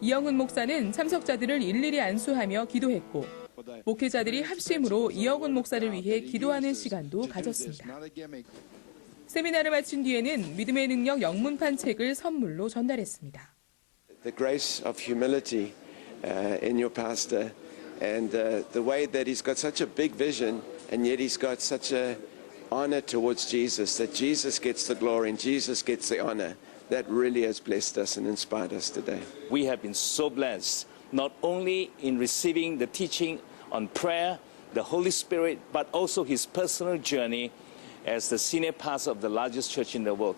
이영훈 목사는 참석자들을 일일이 안수하며 기도했고 목회자들이 합심으로 이영훈 목사를 위해 기도하는 시간도 가졌습니다. 세미나를 마친 뒤에는 믿음의 능력 영문판 책을 선물로 전달했습니다. The grace of humility in your pastor and the way that he's got such a big vision and yet he's got such a honor towards Jesus, that Jesus gets the glory and Jesus gets the honor. That really has blessed us and inspired us today. We have been so blessed, not only in receiving the teaching on prayer, the Holy Spirit, but also his personal journey as the senior pastor of the largest church in the world.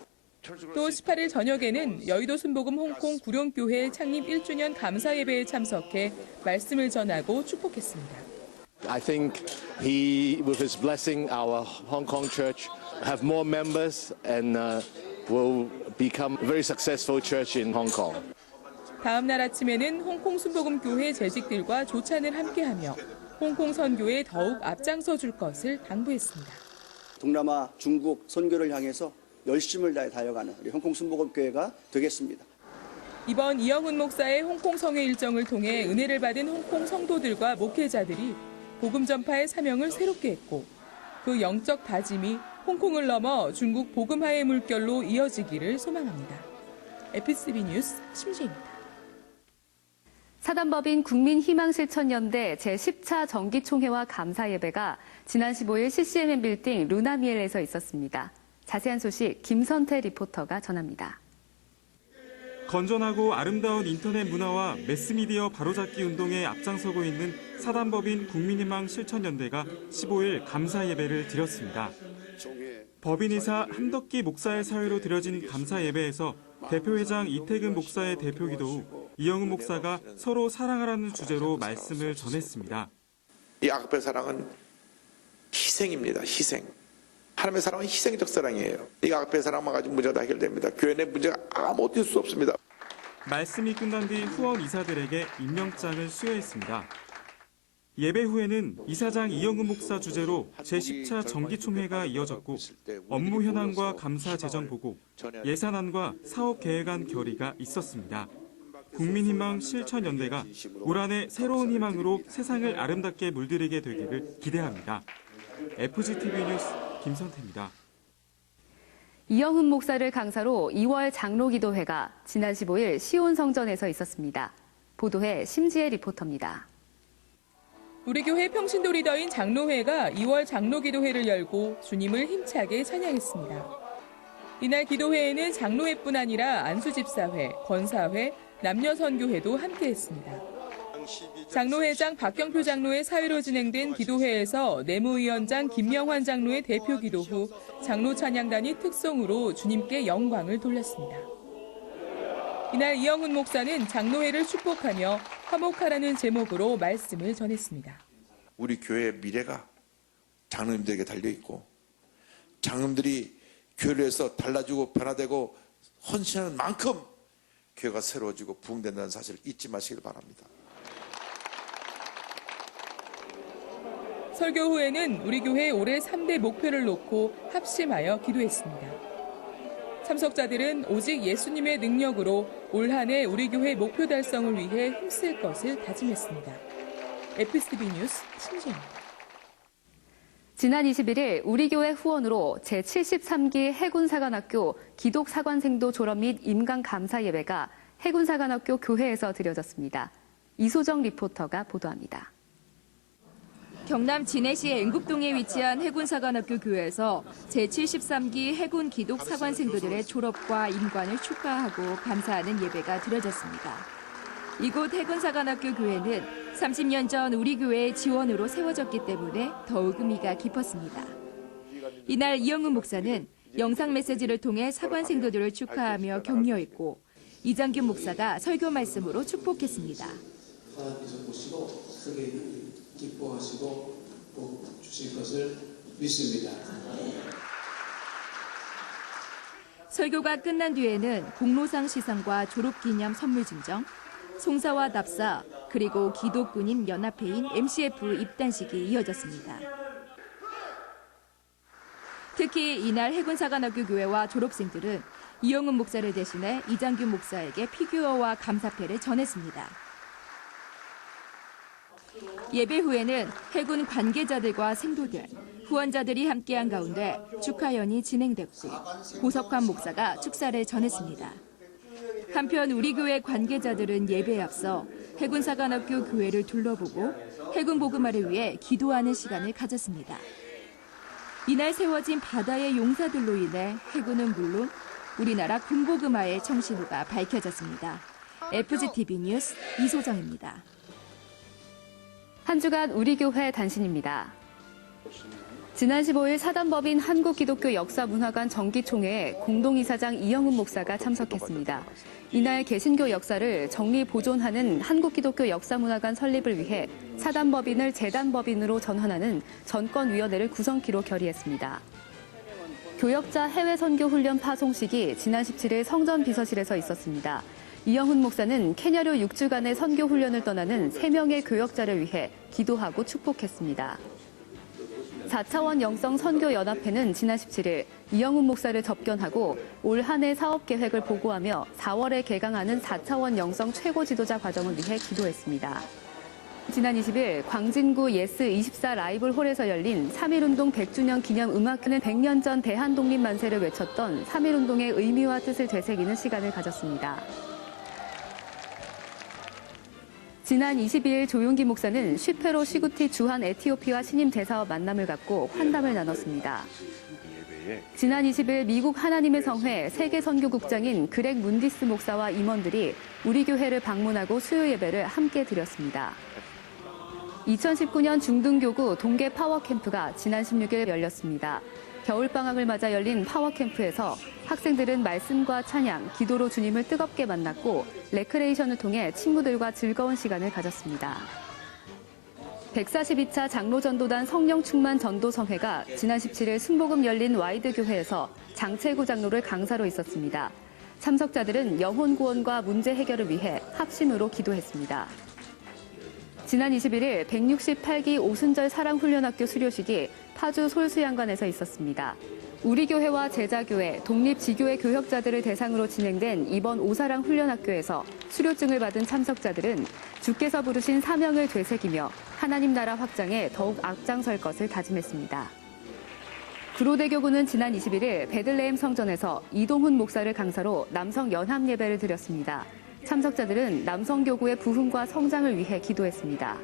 또 18일 저녁에는 여의도 순복음 홍콩 구룡교회 창립 1주년 감사 예배에 참석해 말씀을 전하고 축복했습니다. I think he, with his blessing, our Hong Kong church have more members and will become a very successful church in Hong Kong. 다음 날 아침에는 홍콩 순복음교회 재직들과 조찬을 함께하며 홍콩 선교에 더욱 앞장서 줄 것을 당부했습니다. 동남아, 중국 선교를 향해서 열심을 다해 달려가는 우리 홍콩 순복음교회가 되겠습니다. 이번 이영훈 목사의 홍콩 성회 일정을 통해 은혜를 받은 홍콩 성도들과 목회자들이 복음 전파의 사명을 새롭게 했고 그 영적 다짐이 홍콩을 넘어 중국 복음화의 물결로 이어지기를 소망합니다. FCB 뉴스 심지혜입니다. 사단법인 국민희망실천연대 제10차 정기총회와 감사예배가 지난 15일 CCM 빌딩 루나미엘에서 있었습니다. 자세한 소식 김선태 리포터가 전합니다. 건전하고 아름다운 인터넷 문화와 매스미디어 바로잡기 운동에 앞장서고 있는 사단법인 국민희망 실천연대가 15일 감사 예배를 드렸습니다. 법인이사 한덕기 목사의 사회로 드려진 감사 예배에서 대표회장 이태근 목사의 대표기도 후 이영훈 목사가 서로 사랑하라는 주제로 말씀을 전했습니다. 이 아가페 사랑은 희생입니다. 희생. 하나님의 사랑은 희생적 사랑이에요. 이 아가페 사랑만 가지고 문제가 다 해결됩니다. 교회 내 문제가 아무것도 있을 수 없습니다. 말씀이 끝난 뒤 후원 이사들에게 임명장을 수여했습니다. 예배 후에는 이사장 이영훈 목사 주재로 제10차 정기총회가 이어졌고 업무 현황과 감사 재정 보고, 예산안과 사업 계획안 결의가 있었습니다. 국민희망 실천연대가 올 한해 새로운 희망으로 세상을 아름답게 물들이게 되기를 기대합니다. FGTV 뉴스 김선태입니다. 이영훈 목사를 강사로 2월 장로기도회가 지난 15일 시온성전에서 있었습니다. 보도해 심지혜 리포터입니다. 우리 교회 평신도 리더인 장로회가 2월 장로기도회를 열고 주님을 힘차게 찬양했습니다. 이날 기도회에는 장로회뿐 아니라 안수집사회, 권사회, 남녀선교회도 함께했습니다. 장로회장 박경표 장로의 사회로 진행된 기도회에서 내무위원장 김명환 장로의 대표 기도 후 장로 찬양단이 특송으로 주님께 영광을 돌렸습니다. 이날 이영훈 목사는 장로회를 축복하며 화목하라는 제목으로 말씀을 전했습니다. 우리 교회의 미래가 장로님들에게 달려있고 장로님들이 교회를 위해서 달라지고 변화되고 헌신하는 만큼 교회가 새로워지고 부흥된다는 사실을 잊지 마시길 바랍니다. 설교 후에는 우리 교회 올해 3대 목표를 놓고 합심하여 기도했습니다. 참석자들은 오직 예수님의 능력으로 올 한해 우리 교회 목표 달성을 위해 힘쓸 것을 다짐했습니다. FCB 뉴스 심지혜입니다. 지난 21일 우리 교회 후원으로 제73기 해군사관학교 기독사관생도 졸업 및 임강 감사 예배가 해군사관학교 교회에서 드려졌습니다. 이소정 리포터가 보도합니다. 경남 진해시 앵국동에 위치한 해군사관학교 교회에서 제73기 해군 기독사관생도들의 졸업과 임관을 축하하고 감사하는 예배가 드려졌습니다. 이곳 해군사관학교 교회는 30년 전 우리 교회의 지원으로 세워졌기 때문에 더욱 의미가 깊었습니다. 이날 이영훈 목사는 영상 메시지를 통해 사관생도들을 축하하며 격려했고 이장균 목사가 설교 말씀으로 축복했습니다. 하나님께서 보시고 크게 기뻐하시고 복 주실 것을 믿습니다. 설교가 끝난 뒤에는 공로상 시상과 졸업기념 선물 증정, 송사와 납사, 그리고 기독군인 연합회인 MCF 입단식이 이어졌습니다. 특히 이날 해군사관학교 교회와 졸업생들은 이영훈 목사를 대신해 이장균 목사에게 피규어와 감사패를 전했습니다. 예배 후에는 해군 관계자들과 생도들, 후원자들이 함께한 가운데 축하연이 진행됐고 고석환 목사가 축사를 전했습니다. 한편 우리 교회 관계자들은 예배에 앞서 해군사관학교 교회를 둘러보고 해군 보급화를 위해 기도하는 시간을 가졌습니다. 이날 세워진 바다의 용사들로 인해 해군은 물론 우리나라 군보급화의 청신호가 밝혀졌습니다. FGTV 뉴스 이소정입니다. 한 주간 우리 교회 단신입니다. 지난 15일 사단법인 한국기독교역사문화관 정기총회에 공동이사장 이영훈 목사가 참석했습니다. 이날 개신교 역사를 정리보존하는 한국기독교역사문화관 설립을 위해 사단법인을 재단법인으로 전환하는 전권위원회를 구성키로 결의했습니다. 교역자 해외선교훈련 파송식이 지난 17일 성전비서실에서 있었습니다. 이영훈 목사는 케냐로 6주간의 선교훈련을 떠나는 3명의 교역자를 위해 기도하고 축복했습니다. 4차원 영성 선교연합회는 지난 17일 이영훈 목사를 접견하고 올 한 해 사업 계획을 보고하며 4월에 개강하는 4차원 영성 최고 지도자 과정을 위해 기도했습니다. 지난 20일 광진구 예스24 라이블 홀에서 열린 3.1운동 100주년 기념 음악회는 100년 전 대한독립 만세를 외쳤던 3.1운동의 의미와 뜻을 되새기는 시간을 가졌습니다. 지난 22일 조용기 목사는 슈페로 시구티 주한 에티오피아 신임 대사와 만남을 갖고 환담을 나눴습니다. 지난 20일 미국 하나님의 성회 세계선교국장인 그렉 문디스 목사와 임원들이 우리 교회를 방문하고 수요 예배를 함께 드렸습니다. 2019년 중등교구 동계 파워캠프가 지난 16일 열렸습니다. 겨울방학을 맞아 열린 파워캠프에서 학생들은 말씀과 찬양, 기도로 주님을 뜨겁게 만났고 레크레이션을 통해 친구들과 즐거운 시간을 가졌습니다. 142차 장로전도단 성령충만 전도성회가 지난 17일 순복음 열린 와이드교회에서 장채구 장로를 강사로 있었습니다. 참석자들은 영혼 구원과 문제 해결을 위해 합심으로 기도했습니다. 지난 21일 168기 오순절 사랑훈련학교 수료식이 파주 솔수양관에서 있었습니다. 우리 교회와 제자교회, 독립지교회 교역자들을 대상으로 진행된 이번 오사랑 훈련학교에서 수료증을 받은 참석자들은 주께서 부르신 사명을 되새기며 하나님 나라 확장에 더욱 앞장설 것을 다짐했습니다. 구로대교구는 지난 21일 베들레헴 성전에서 이동훈 목사를 강사로 남성 연합 예배를 드렸습니다. 참석자들은 남성교구의 부흥과 성장을 위해 기도했습니다.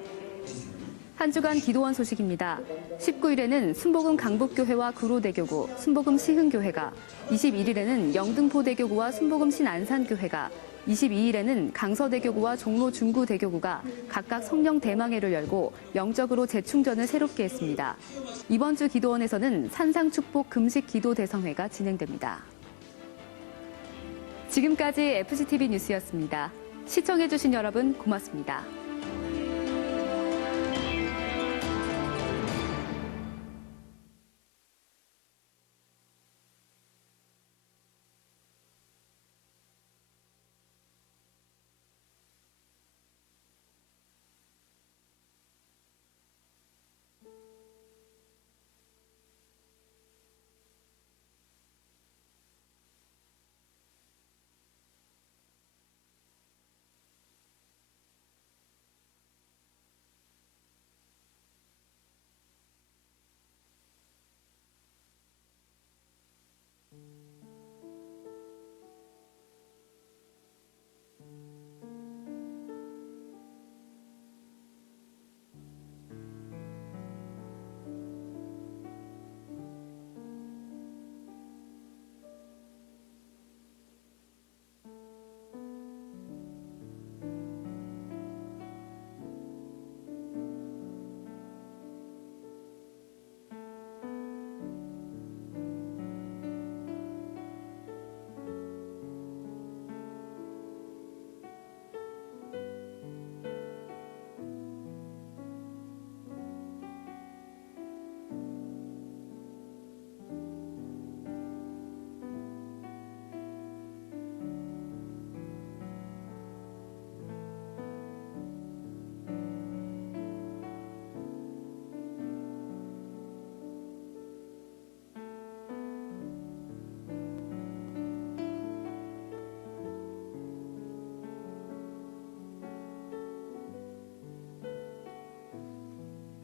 한 주간 기도원 소식입니다. 19일에는 순복음 강북교회와 구로대교구, 순복음 시흥교회가, 21일에는 영등포대교구와 순복음 신안산교회가, 22일에는 강서대교구와 종로 중구대교구가 각각 성령 대망회를 열고 영적으로 재충전을 새롭게 했습니다. 이번 주 기도원에서는 산상축복 금식 기도 대성회가 진행됩니다. 지금까지 FGTV 뉴스였습니다. 시청해주신 여러분 고맙습니다.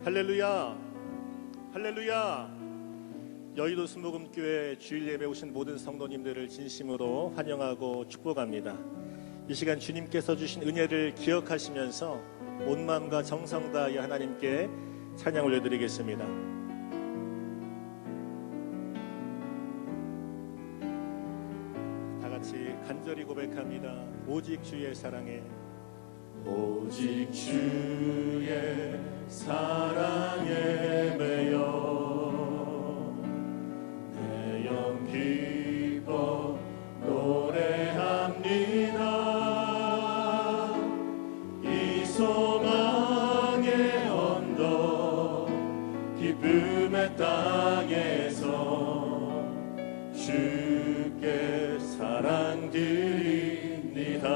할렐루야, 할렐루야. 여의도 순복음교회 주일 예배 오신 모든 성도님들을 진심으로 환영하고 축복합니다. 이 시간 주님께서 주신 은혜를 기억하시면서 온 마음과 정성 다하여 하나님께 찬양 올려드리겠습니다. 다 같이 간절히 고백합니다. 오직 주의 사랑에, 오직 주의 사랑에 매여 내 영 기뻐 노래합니다. 이 소망의 언덕 기쁨의 땅에서 주께 사랑 드립니다.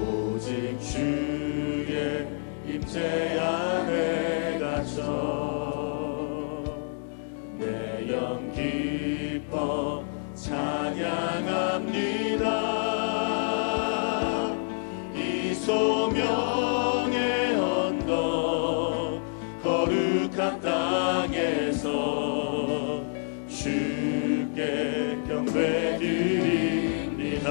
오직 주의 임재 안에 갇혀 내 영 기뻐 찬양합니다. 이 소명의 언덕 거룩한 땅에서 주께 경배드립니다.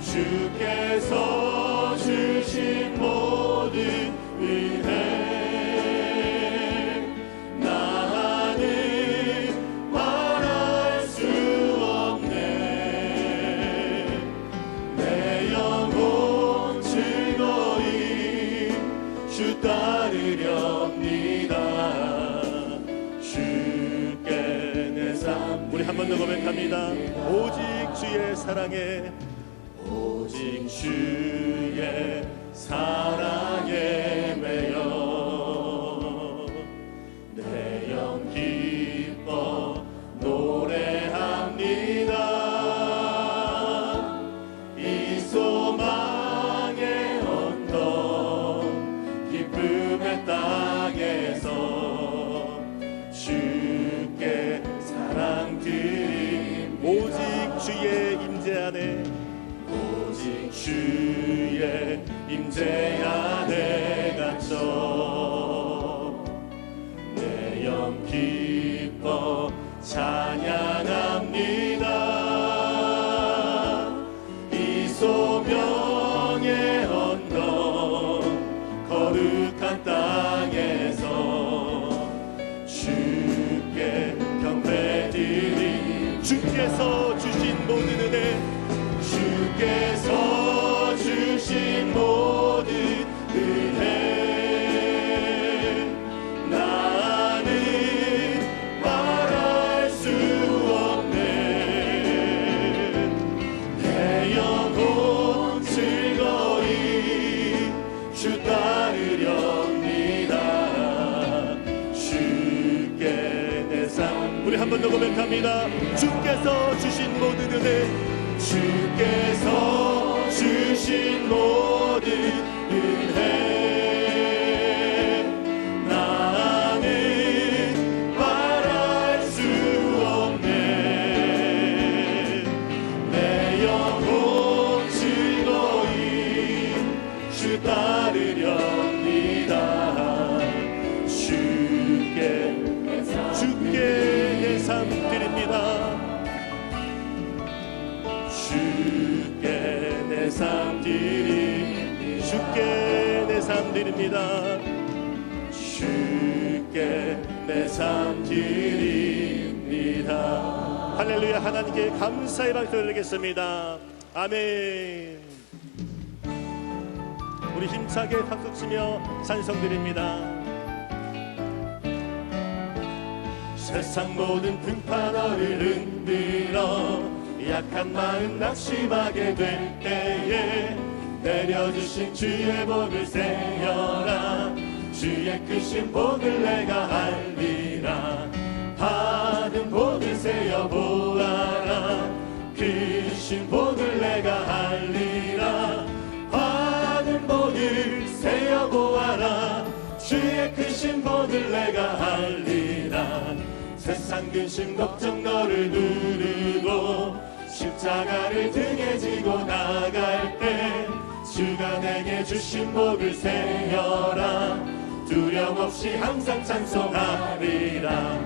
주께서 주신 모든 은혜 나는 말할 수 없네. 내 영혼 즐거이 주 따르렵니다. 주께 내 삶. 우리 한 번 더 고백합니다. 오직 주의 사랑에, 오직 주의 사랑에 매여 내 영 기뻐 노래합니다. 이 소망의 언덕 기쁨의 땅에서 주께 사랑 드림. 오직 주의 임재 안에, 오직 주의 임재 안에 갇혀 내 영 기뻐 찬양합니다. 이 소명의 언덕 거룩한 땅에서 주께 경배드리. 주께서 주신 모든 은혜, 주께서 주신 모든 은혜 나는 말할 수 없네. 내 영혼 즐거이 주 따르렵니다. 주께 내 삶. 우리 한 번 더 고백합니다. 주께서 주신 모든 은혜, 주께서 주신 모든 은혜 나는 말할 수 없네. 내 영혼 즐거이 주 따르렵니다. 주께 내 삶 드립니다. 주께 내 삶 드립니다. 주께 내 삶 드립니다. 주께 내 삶 드립니다. 할렐루야. 하나님께 감사의 박수 드리겠습니다. 아멘. 우리 힘차게 박수치며 찬송드립니다. 세상 모든 등파 너를 흔들어 약한 마음 낙심하게 될 때에 내려주신 주의 복을 세어라. 주의 크신 복을 내가 알리라. 받은 복을 세어 보아라. 크신 복을 내가 알리라. 받은 복을 세어 보아라. 주의 크신 복을 내가 알리라. 세상 근심 걱정 너를 누르고 십자가를 등에 지고 나갈 때 주가 내게 주신 복을 세어라 두려움 없이 항상 찬송하리라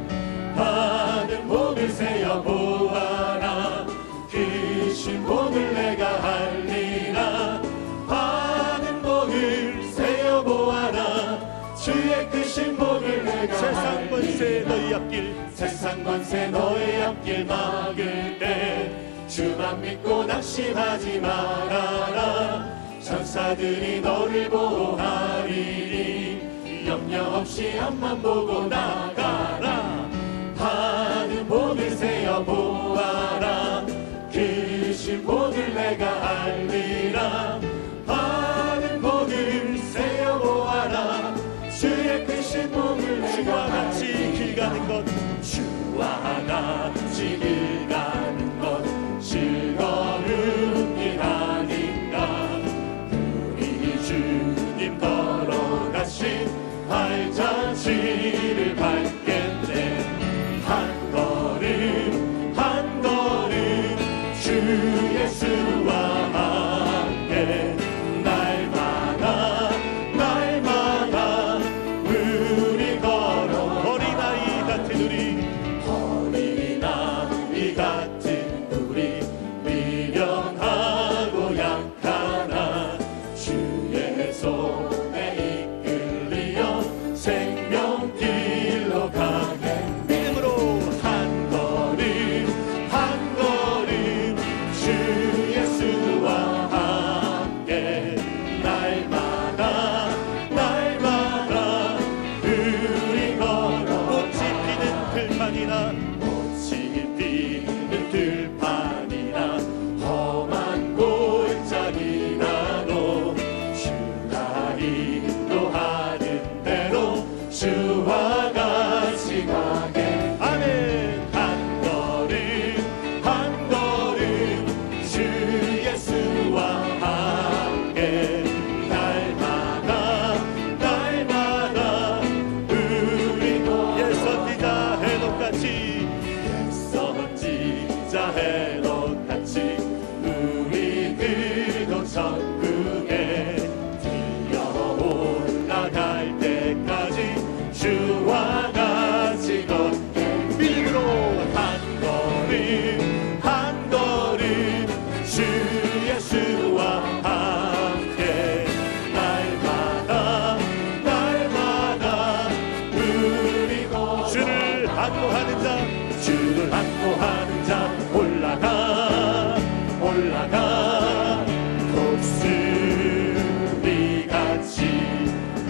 받은 복을 세어 보아라 크신 복을 내가 알리라 받은 복을 세어 보아라 주의 크신 복을 내가 세상 권세 너희 앞길 세상 권세 너희 앞길 막을 때 주만 믿고 낙심하지 말아라 천사들이 너를 보호하리니 염려 없이 앞만 보고 나가라 받은 복을 세어 보아라 크신 복을 내가 알리라 받은 복을 세어 보아라 주의 크신 복을 주와 같이 길 가는 것 주와 같이 길 가는 것 즐거운 길 아닌가 우리 주님 걸어가신 발자취를 밟겠네 한 걸음 한 걸음 주 예수와 함께 날마다 날마다 우리 걸어 어린아이 같은 우리 어린아이 같은 우리 미련하고 약하나 주의 손에 이끌리어 생명길로 가게 믿음으로 한 걸음 한 걸음 주 예수와 함께 날마다 날마다 우리 걸어 꽃이 피는 들판이나 꽃이 피는 들판이나 험한 골짜기라도 주가 인도하는 대로 주와 같이 가게 아멘 한 걸음 주 예수와 함께 날마다 날마다 우리 예선지자 해독같이 예선지자 해독같이 우리들도 천국에 뛰어 올라갈 때까지 주와 같이 걷게 믿음으로 한 걸음 주 예수와 함께 날마다 날마다 우리 주를 안고하는 자 주를 안고하는 자 올라가 올라가 독수리 같이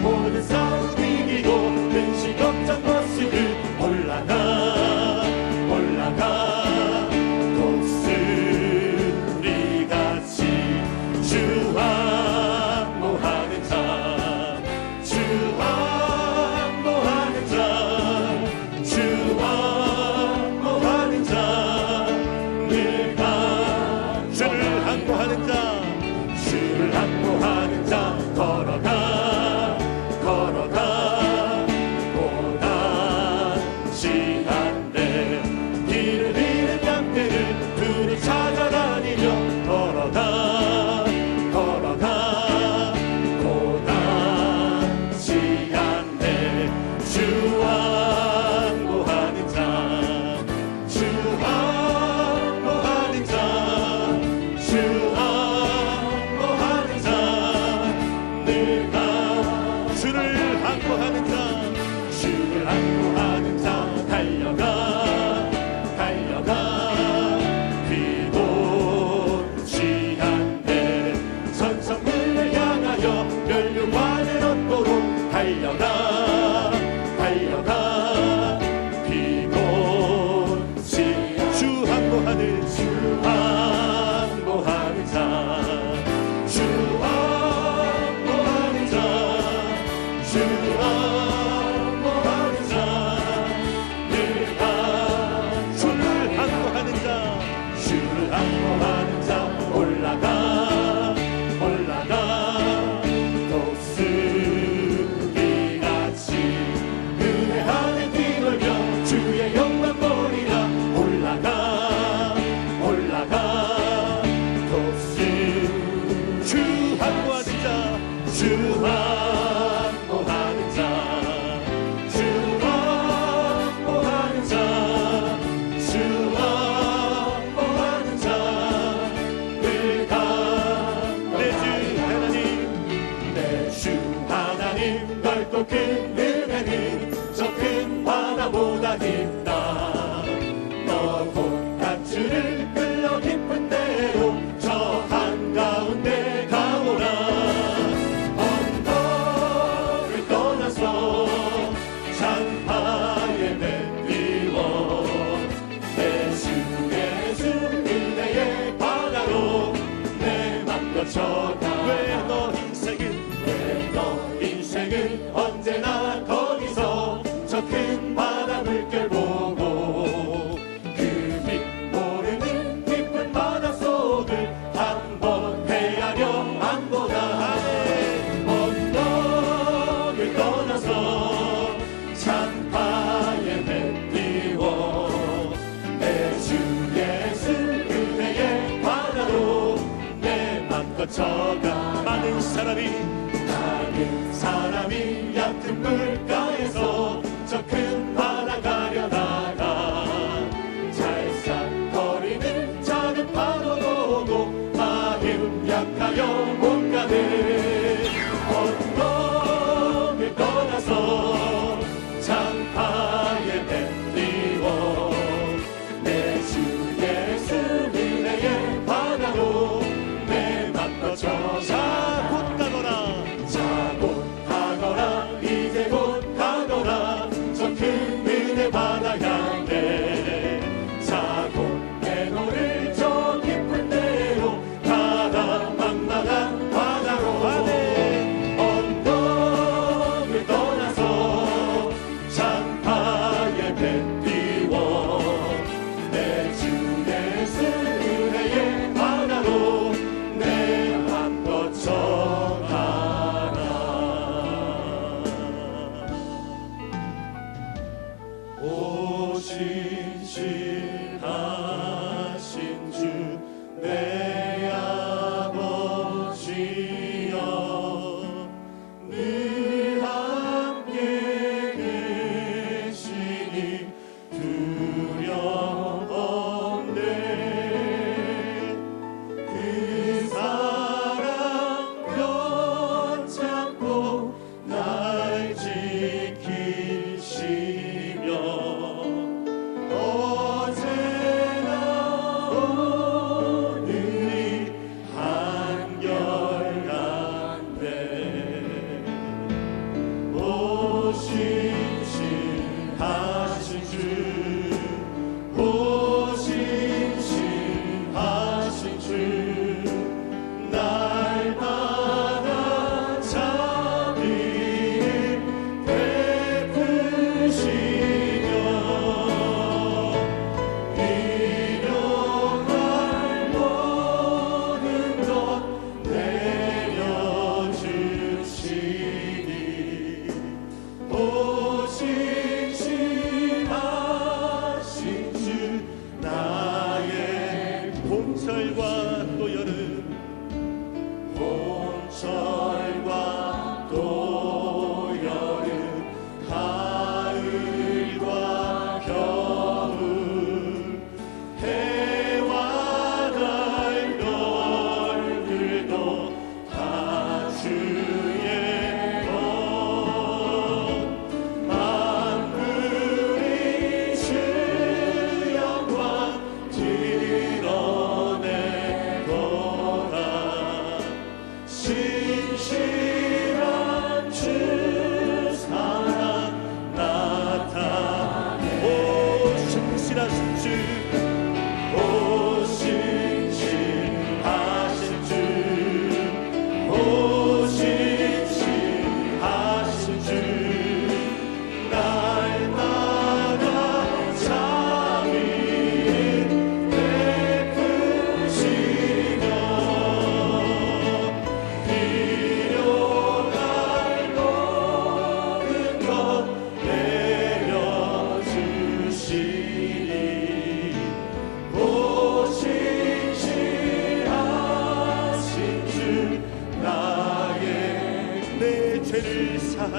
모든 싸움 이기고 근심 걱정 벗으듯 올라가 올라가 독수리 같이 주 항모하는 자 주 항모하는 자주 항모하는 자 늘가 주를 항모하는 자 주를 항모하는 자 걸어가 걸어가 고단치 않네 길을 잃은 양떼를 두루 찾아다니며 걸어가 걸어가 고단치 않네 주 항모하는 자주 항모하는 자주 항모하는 자 늘가 주를 항모하는 자 주를 항모하는 자 달려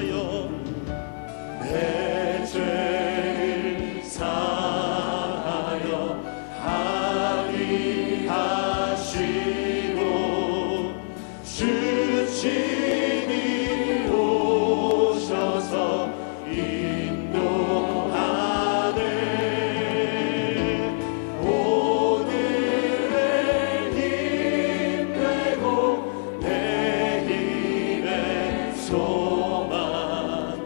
위하여 내 죄를 사하여 합의하시고 주님이 오셔서 인도하네. 오늘의 힘 되고 내 힘의 소망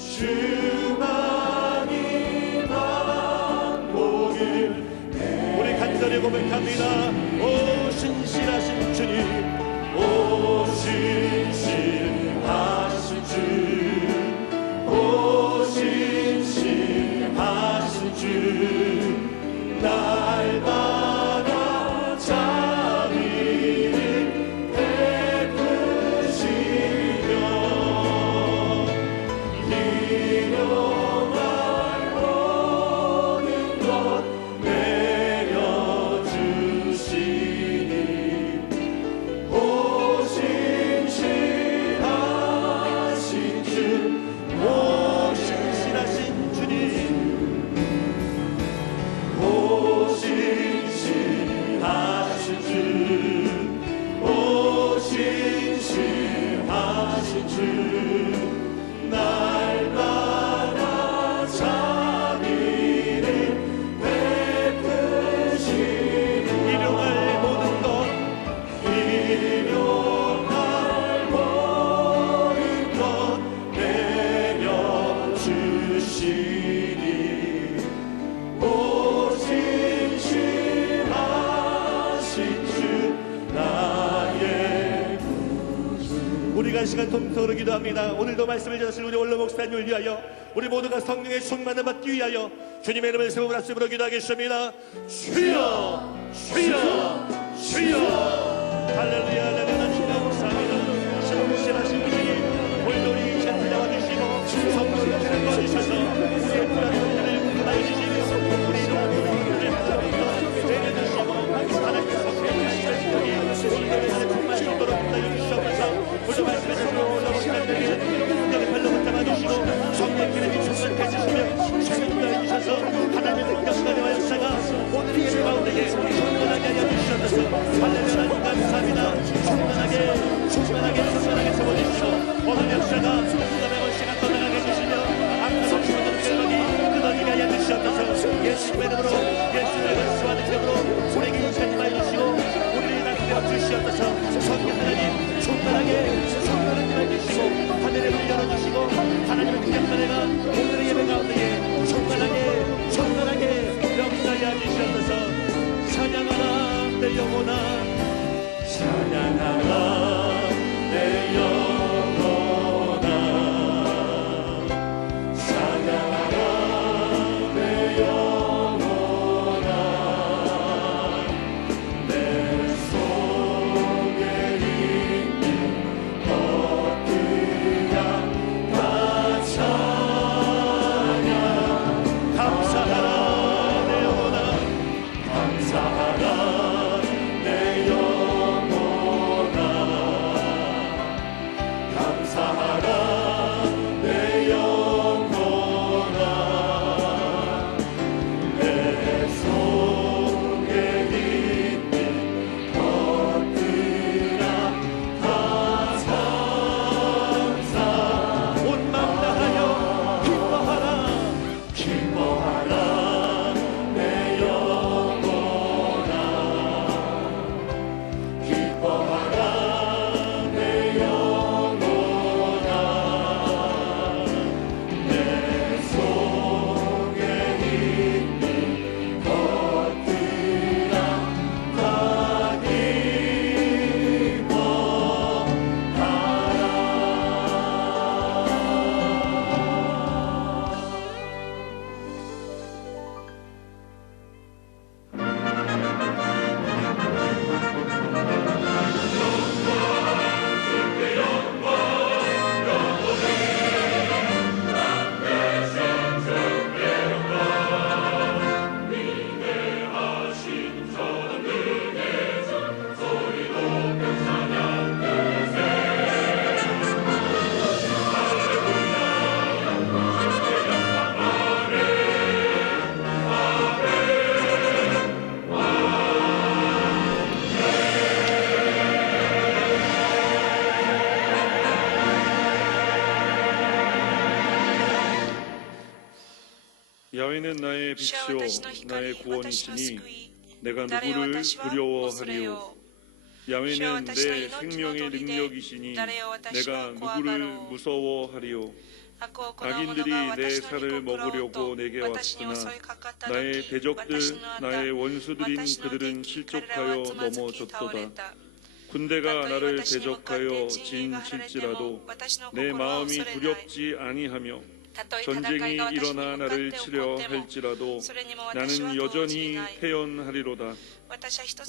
주만이만 보길. 우리 간절히 고백합니다. 오 신실하신 주님, 오 신실하신 주, 오 신실하신 주, 날마다 자비를 베푸시며 일용할 모든 것 내려주시니 오 신실하신 주, 오 신실하신 주님, 오 신실하신 주, 오 신실하신 주, 날마다 자비를 베푸시니 일용할 모든 것 일용할 모든 것 내려주시니 오 신실하신 주 나의 구주. 우리가 이 시간 통성으로 기도합니다. 오늘도 말씀을 전하실 우리 원로 목사님을 위하여 우리 모두가 성령의 충만을 받기 위하여 주님의 이름을 세우고 말씀으로 기도하겠습니다. 주여 주여 주여. 할렐루야 할렐루야. 주님 감사합니다. 신실하신 주님, 오늘도 우리 찬양와 주시고 성령을 부어주셔서 우리의 불안한 것들을 구하여 주시고 우리 영혼들을 하나님께서 내려주시고 하나님께서 세우시는 여기 오늘의 하늘 정말 정도로 기다려 주시옵소서. 오늘 말씀에서 올라오는 사람들에게 성령의 발로 붙잡아주시고 성령의 기름이 충만케 해주시며 생명을 주셔서 하나님의 능력과 대화 역사가 모든 예배 가운데에 충만하게 하여 주시옵소서. 할렐루야. 감사합니다. 충만하게 야훼는 나의 빛이요 나의 구원이시니 내가 누구를 두려워하리요. 야훼는 내 생명의 능력이시니 내가 누구를 무서워하리요. 악인들이 내 살을 먹으려고 내게 왔으나 나의 대적들 나의 원수들인 그들은 실족하여 넘어졌도다. 군대가 나를 대적하여 진칠지라도 내 마음이 두렵지 아니하며 전쟁이 일어나 나를 치려 할지라도 나는 여전히 태연하리로다.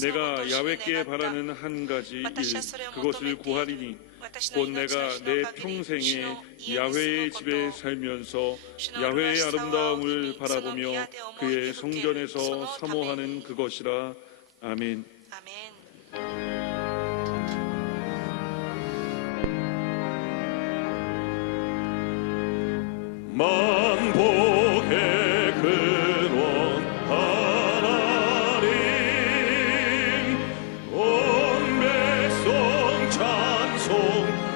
내가 야훼께 바라는 한 가지 일, 그것을 구하리니 곧 내가 내 평생에 야훼의 집에 살면서 야훼의 아름다움을 바라보며 그의 성전에서 사모하는 그것이라. 아멘. 만복의 근원 하나님, 온 백성 찬송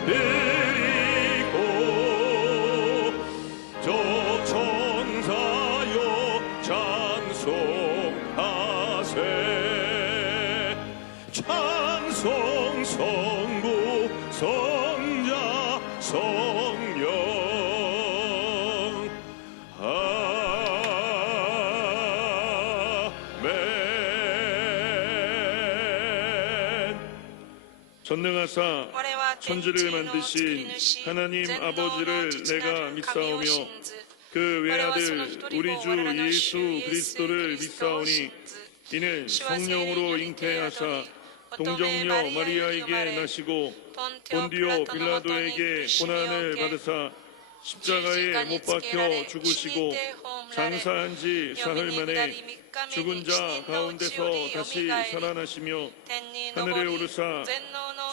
드리고 저 천사여 찬송하세. 찬송 성부 성자 성령 전능하사 천지를 만드신 하나님 아버지를 내가 믿사오며 그 외아들 우리 주 예수 그리스도를 믿사오니 이는 성령으로 잉태하사 동정녀 마리아에게 나시고 본디오 빌라도에게 고난을 받으사 십자가에 못 박혀 죽으시고 장사한 지 사흘 만에 죽은 자 가운데서 다시 살아나시며 하늘에 오르사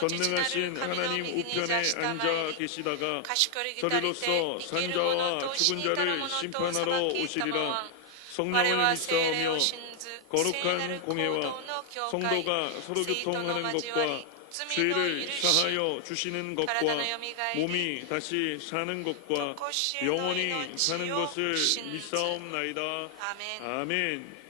전능하신 하나님 우편에 앉아 계시다가 저리로서 산자와 죽은 자를 심판하러 오시리라. 성령을 믿사오며 거룩한 공회와 성도가 서로 교통하는 것과 죄를 사하여 주시는 것과 몸이 다시 사는 것과 영원히 사는 것을 믿사옵나이다. 아멘.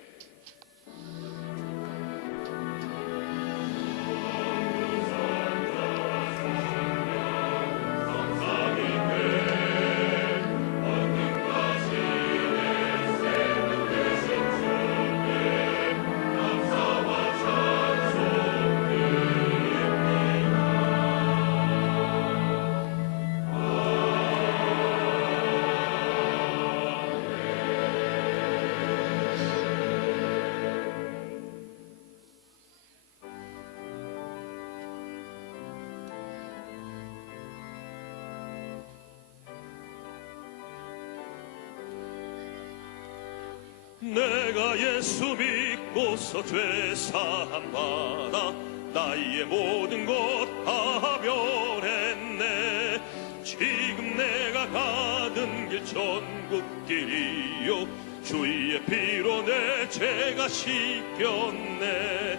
내가 예수 믿고서 죄 사함 받아 나의 모든 것 다 변했네. 지금 내가 가는 길 전국 길이요 주의 피로 내 죄가 씻겼네.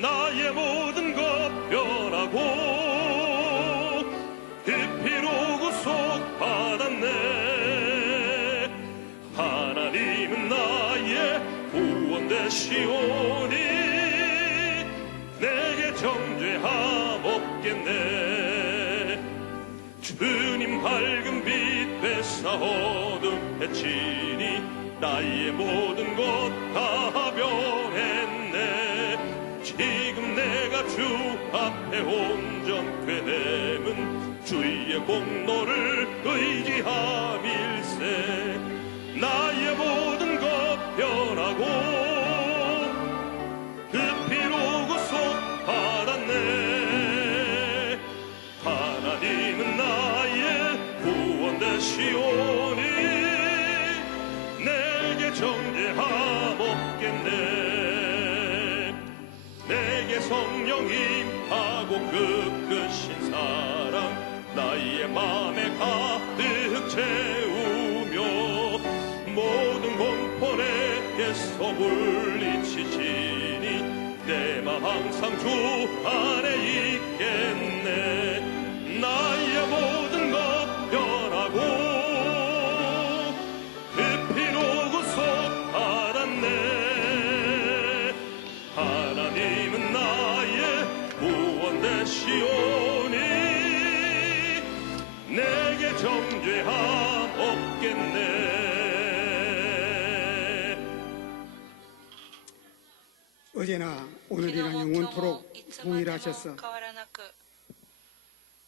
나의 모든 것 변하고 그 피로 구속 받았네. 하나님은 나의 구원 되시오니 내게 정죄함 없겠네. 주님 밝은 빛 뺏사 어둠 해치니 나의 모든 것 다 변했네. 지금 내가 주 앞에 온전케 됨은 주의 공로를 의지함일세. 나의 모든 것 변하고 그 피로 구속 받았네. 하나님은 나의 구원 되시오니 내게 정죄함 없겠네. 내게 성령 임하고 끝끝신 사랑 나의 맘에 가득 채우며 모든 공포 내게서 물리치시니 내 맘 항상 주 안에 있겠네. 나의 모든 것 변하고 그 피로 구속 어제나 오늘이나 영원토록 동일하셔서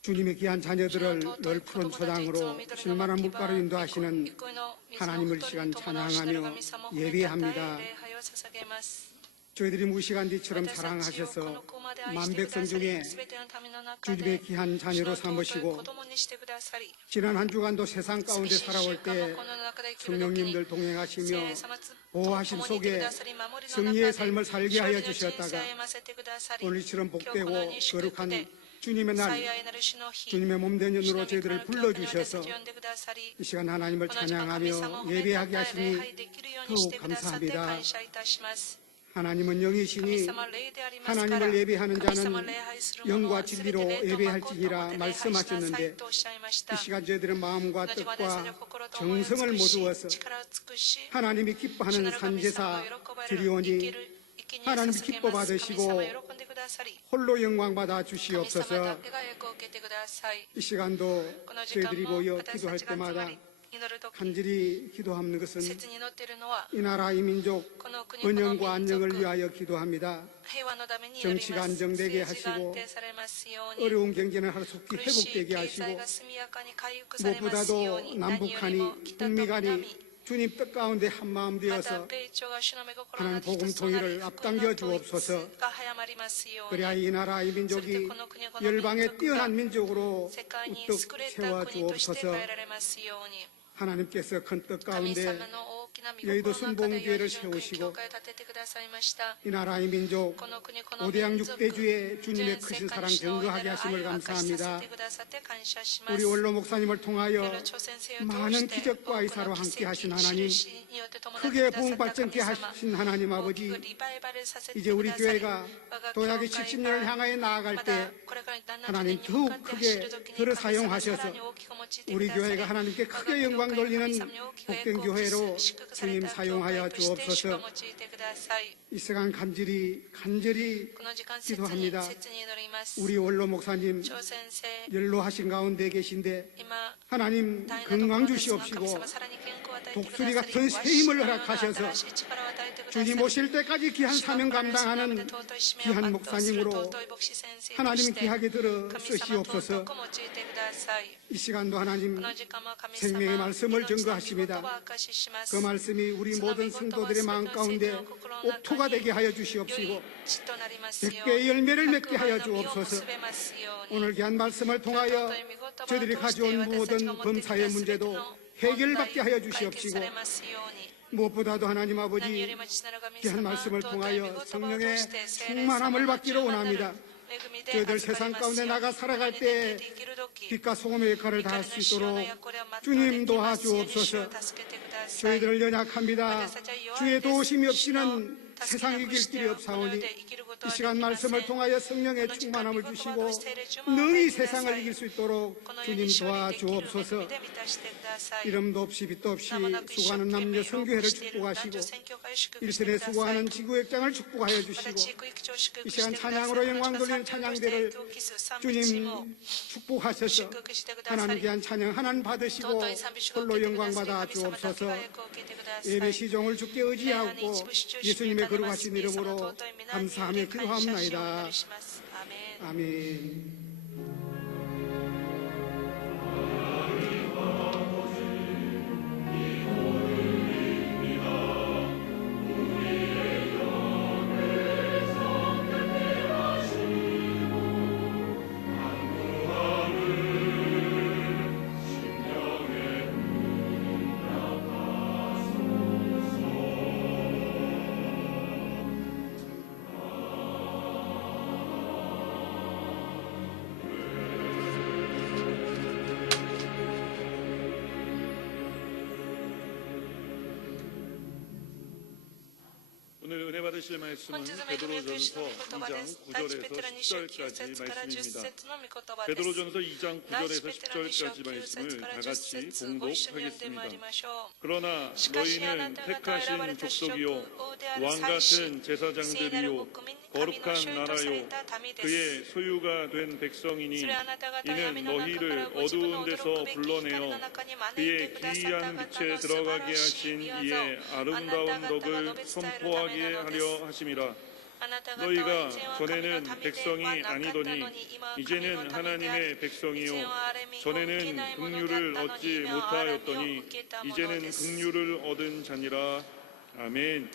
주님의 귀한 자녀들을 늘 푸른 초당으로 실만한 물가로 인도하시는 하나님을 시간 찬양하며 예배합니다. 저희들이 무시간 뒤처럼 사랑하셔서 만백성 중에 주님의 귀한 자녀로 삼으시고 지난 한 주간도 세상 가운데 살아올 때 성령님들 동행하시며 보호하심 속에 승리의 삶을 살게 하여 주셨다가 오늘처럼 복되고 거룩한 주님의 날, 주님의 몸된 연으로 저희들을 불러주셔서 이 시간 하나님을 찬양하며 예배하게 하시니 더욱 감사합니다. 하나님은 영이시니 하나님을 예배하는 자는 영과 진리로 예배할지니라 말씀하셨는데 이 시간 저희들의 마음과 뜻과 정성을 모두어서 하나님이 기뻐하는 산제사 드리오니 하나님이 기뻐 받으시고 홀로 영광 받아 주시옵소서. 이 시간도 저희들이 모여 기도할 때마다 간절히 기도하는 것은 이 나라 이 민족 번영과 안녕을 위하여 기도합니다. 정치가 안정되게 하시고 어려운 경제는 하루속히 회복되게 하시고 무엇보다도 남북한이 북미간이 주님 뜻 가운데 한마음 되어서 하나님 복음 통일을 앞당겨 주옵소서. 그래야 이 나라 이 민족이 열방의 뛰어난 민족으로 우뚝 세워 주옵소서. 하나님께서 큰 뜻 가운데 여의도 순복음교회를 세우시고 이 나라의 민족 5대양 6대주의 주님의 크신 사랑 증거하게 하심을 감사합니다. 우리 원로 목사님을 통하여 많은 기적과 이사로 함께 하신 하나님, 크게 부흥 발전케 하신 하나님 아버지, 이제 우리 교회가 도약의 70년을 향하여 나아갈 때 하나님 더욱 크게 들어 사용하셔서 우리 교회가 하나님께 크게 영광 돌리는 복된 교회로 주님 사용하여 주옵소서. 이 시간 간절히 기도합니다. 우리 원로 목사님 연로하신 가운데 계신데 하나님 건강 주시옵시고 독수리 같은 새 힘을 허락하셔서 주님 오실 때까지 귀한 사명 감당하는 귀한 목사님으로 하나님 귀하게 들어 쓰시옵소서. 이 시간도 하나님 생명의 말씀을 증거하십니다. 그 말씀이 우리 모든 성도들의 마음 가운데 옥토가 되게 하여 주시옵시고 100개의 열매를 맺게 하여 주옵소서. 오늘 귀한 말씀을 통하여 저희들이 가져온 모든 범사의 문제도 해결받게 하여 주시옵시고 무엇보다도 하나님 아버지 귀한 말씀을 통하여 성령의 충만함을 받기를 원합니다. 저희들 세상 가운데 나가 살아갈 때 빛과 소금의 역할을 다할 수 있도록 주님 도와주옵소서. 저희들 연약합니다. 주의 도우심이 없이는 세상 이길 길이 없사오니 이 시간 말씀을 통하여 성령의 충만함을 주시고 능히 세상을 이길 수 있도록 주님 도와주옵소서. 이름도 없이 빛도 없이 수고하는 남녀 성교회를 축복하시고 일선에 수고하는 지구역장을 축복하여 주시고 이 시간 찬양으로 영광 돌리는 찬양대를 주님 축복하셔서 하나님 귀한 찬양 하나님 받으시고 홀로 영광 받아 주옵소서. 예배 시종을 주께 의지하고 예수님의 거룩하신 이름으로 감사하며 기도합나이다. 아멘. 오늘 은혜 받으실 말씀은 베드로전서 2장 9절에서 10절까지 말씀입니다. 베드로전서 2장 9절에서 10절까지 말씀을 다 같이 봉독하겠습니다. 그러나 너희는 택하신 족속이요 왕같은 제사장들이요 거룩한 나라요 그의 소유가 된 백성이니 이는 너희를 어두운 데서 불러내어 그의 기이한 빛에 들어가게 하신 이의 아름다운 덕을 선포하게 하려 하심이라. 너희가 전에는 백성이 아니더니 이제는 하나님의 백성이요 전에는 긍휼을 얻지 못하였더니 이제는 긍휼을 얻은 자니라. 아멘.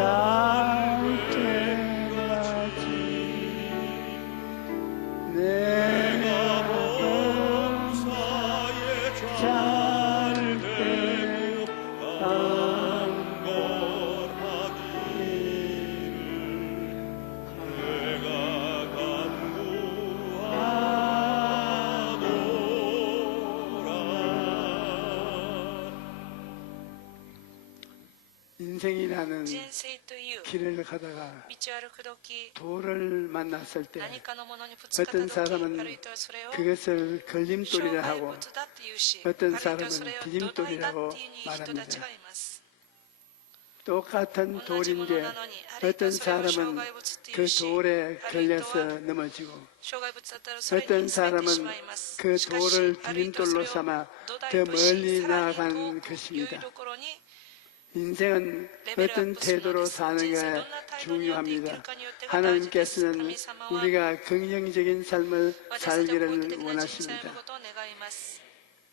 잘 되어야지. 내가 범사에 잘 되고 안전하기를 내가 인생이라는 길을 가다가 돌을 만났을 때 어떤 사람은 그것을 걸림돌이라 하고 어떤 사람은 디딤돌이라고 말합니다. 똑같은 돌인데 어떤 사람은 그 돌에 걸려서 넘어지고 어떤 사람은 그 돌을 디딤돌로 삼아 더 멀리 나아간 것입니다. 인생은 어떤 태도로 사는가 중요합니다. 하나님께서는 우리가 긍정적인 삶을 살기를 원하십니다.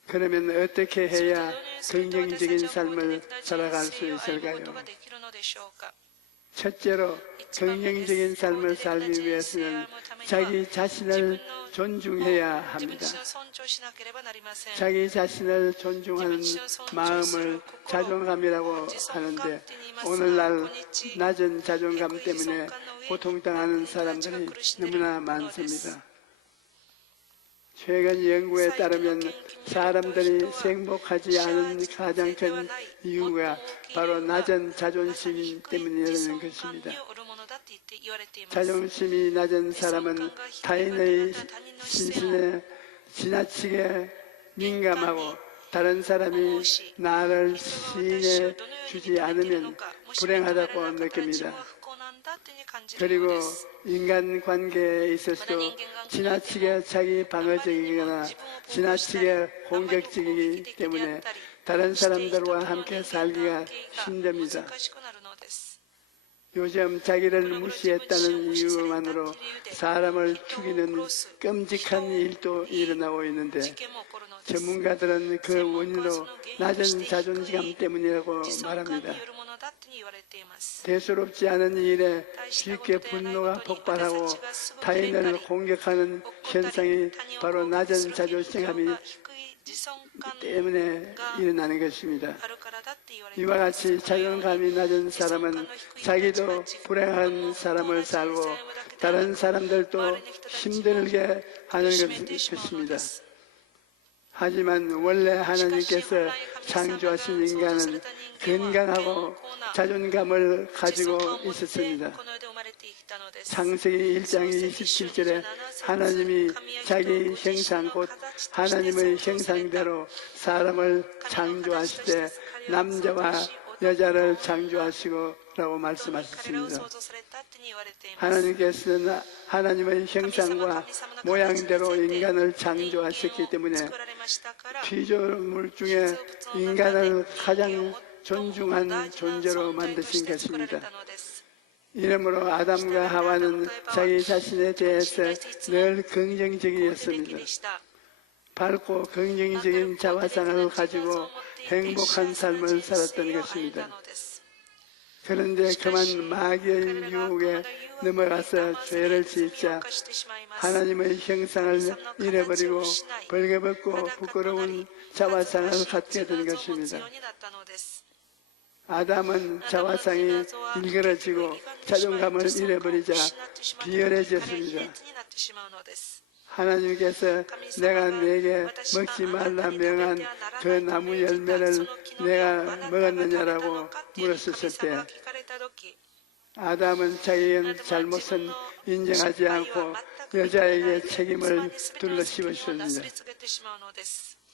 그러면 어떻게 해야 긍정적인 삶을 살아갈 수 있을까요? 첫째로 긍정적인 삶을 살기 위해서는 자기 자신을 존중해야 합니다. 자기 자신을 존중하는 마음을 자존감이라고 하는데 오늘날 낮은 자존감 때문에 고통당하는 사람들이 너무나 많습니다. 최근 연구에 따르면 사람들이 행복하지 않은 가장 큰 이유가 바로 낮은 자존심 때문이라는 것입니다. 자존심이 낮은 사람은 타인의 신신에 지나치게 민감하고 다른 사람이 나를 시인해 주지 않으면 불행하다고 느낍니다. 그리고 인간관계에 있어서도 지나치게 자기 방어적이거나 지나치게 공격적이기 때문에 다른 사람들과 함께 살기가 힘듭니다. 요즘 자기를 무시했다는 이유만으로 사람을 죽이는 끔찍한 일도 일어나고 있는데 전문가들은 그 원인으로 낮은 자존감 때문이라고 말합니다. 대수롭지 않은 일에 쉽게 분노가 폭발하고 타인을 공격하는 현상이 바로 낮은 자존감이 때문에 일어나는 것입니다. 이와 같이 자존감이 낮은 사람은 자기도 불행한 사람을 살고 다른 사람들도 힘들게 하는 것입니다. 하지만 원래 하나님께서 창조하신 인간은 건강하고 자존감을 가지고 있었습니다. 창세기 1장 27절에 하나님이 자기 형상 곧 하나님의 형상대로 사람을 창조하실 때 남자와 여자를 창조하시고 라고 말씀하셨습니다. 하나님께서는 하나님의 형상과 모양대로 인간을 창조하셨기 때문에 피조물 중에 인간을 가장 존중한 존재로 만드신 것입니다. 이러므로 아담과 하와는 자기 자신에 대해서 늘 긍정적이었습니다. 밝고 긍정적인 자화상을 가지고 행복한 삶을 살았던 것입니다. 그런데 그만 마귀의 유혹에 넘어가서 죄를 짓자 하나님의 형상을 잃어버리고 벌거벗고 부끄러운 자화상을 갖게 된 것입니다. 아담은 자화상이 일그러지고 자존감을 잃어버리자 비열해졌습니다. 하나님께서 내가 네게 먹지 말라 명한 그 나무 열매를 내가 먹었느냐라고 물었을 때 아담은 자기의 잘못은 인정하지 않고 여자에게 책임을 둘러 씌웠습니다.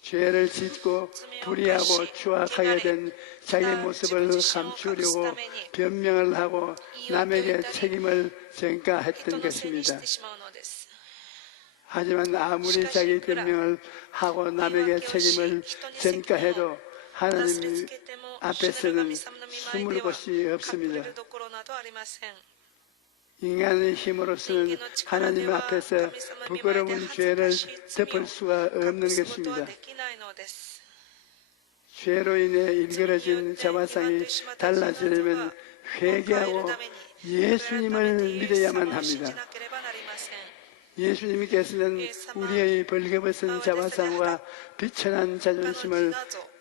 죄를 짓고 불의하고 추악하게 된 자기 모습을 감추려고 변명을 하고 남에게 책임을 전가했던 것입니다. 하지만 아무리 자기 변명을 하고 남에게 책임을 전가해도 하나님 앞에서는 숨을 곳이 없습니다. 인간의 힘으로서는 하나님 앞에서 부끄러운 죄를 덮을 수가 없는 것입니다. 죄로 인해 일그러진 자화상이 달라지려면 회개하고 예수님을 믿어야만 합니다. 예수님께서는 우리의 벌거벗은 자화상과 비천한 자존심을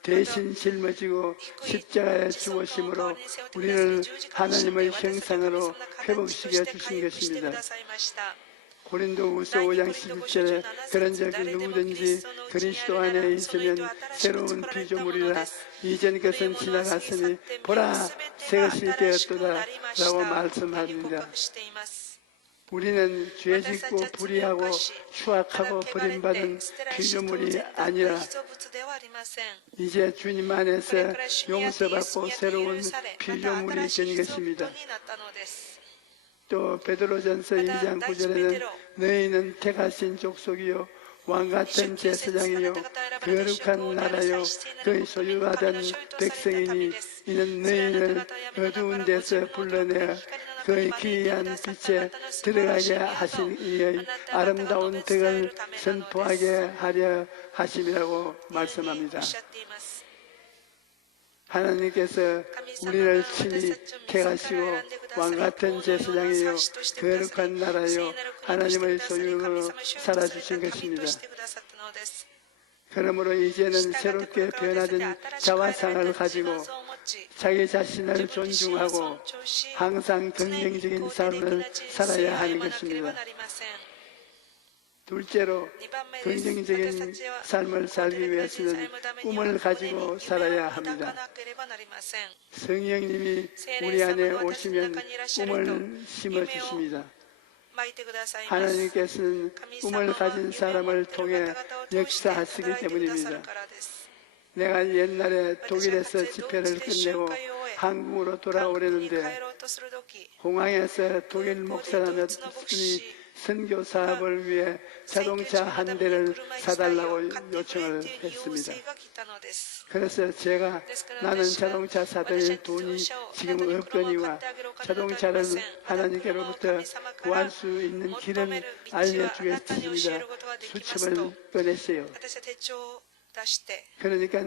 대신 짊어지고 십자가에 죽으심으로 우리를 하나님의 형상으로 회복시켜 주신 것입니다. 고린도후서 5장 11절에 그런즉 누구든지 그리스도 안에 있으면 새로운 피조물이라 이전 것은 지나갔으니 보라 새 것이 되었도다 라고 말씀합니다. 우리는 죄짓고 불의하고 추악하고 버림받은 피조물이 아니라 이제 주님 안에서 용서받고 새로운 피조물이 된 것입니다. 또 베드로전서 2장 9절에는 너희는 택하신 족속이요 왕같은 제사장이요 거룩한 나라요 그의 소유하던 백성이니 이는 너희를 어두운 데서 불러내어 그의 기이한 빛에 들어가게 하신 이의 아름다운 덕을 선포하게 하려 하심이라고 말씀합니다. 하나님께서 우리를 친히 택하시고 왕같은 제사장이요 거룩한 나라요 하나님의 소유로 살아주신 것입니다. 그러므로 이제는 새롭게 변화된 자화상을 가지고 자기 자신을 존중하고 항상 긍정적인 삶을 살아야 하는 것입니다. 둘째로 긍정적인 삶을 살기 위해서는 꿈을 가지고 살아야 합니다. 성령님이 우리 안에 오시면 꿈을 심어주십니다. 하나님께서는 꿈을 가진 사람을 통해 역사하시기 때문입니다. 내가 옛날에 독일에서 집회를 끝내고 한국으로 돌아오려는데 공항에서 독일 목사라는 분이 선교 사업을 위해 자동차 한 대를 사달라고 요청을 했습니다. 그래서 제가 나는 자동차 사들 돈이 지금 없거니와 자동차를 하나님께로부터 구할 수 있는 길을 알려주겠습니다. 수첩을 꺼냈어요. 그러니까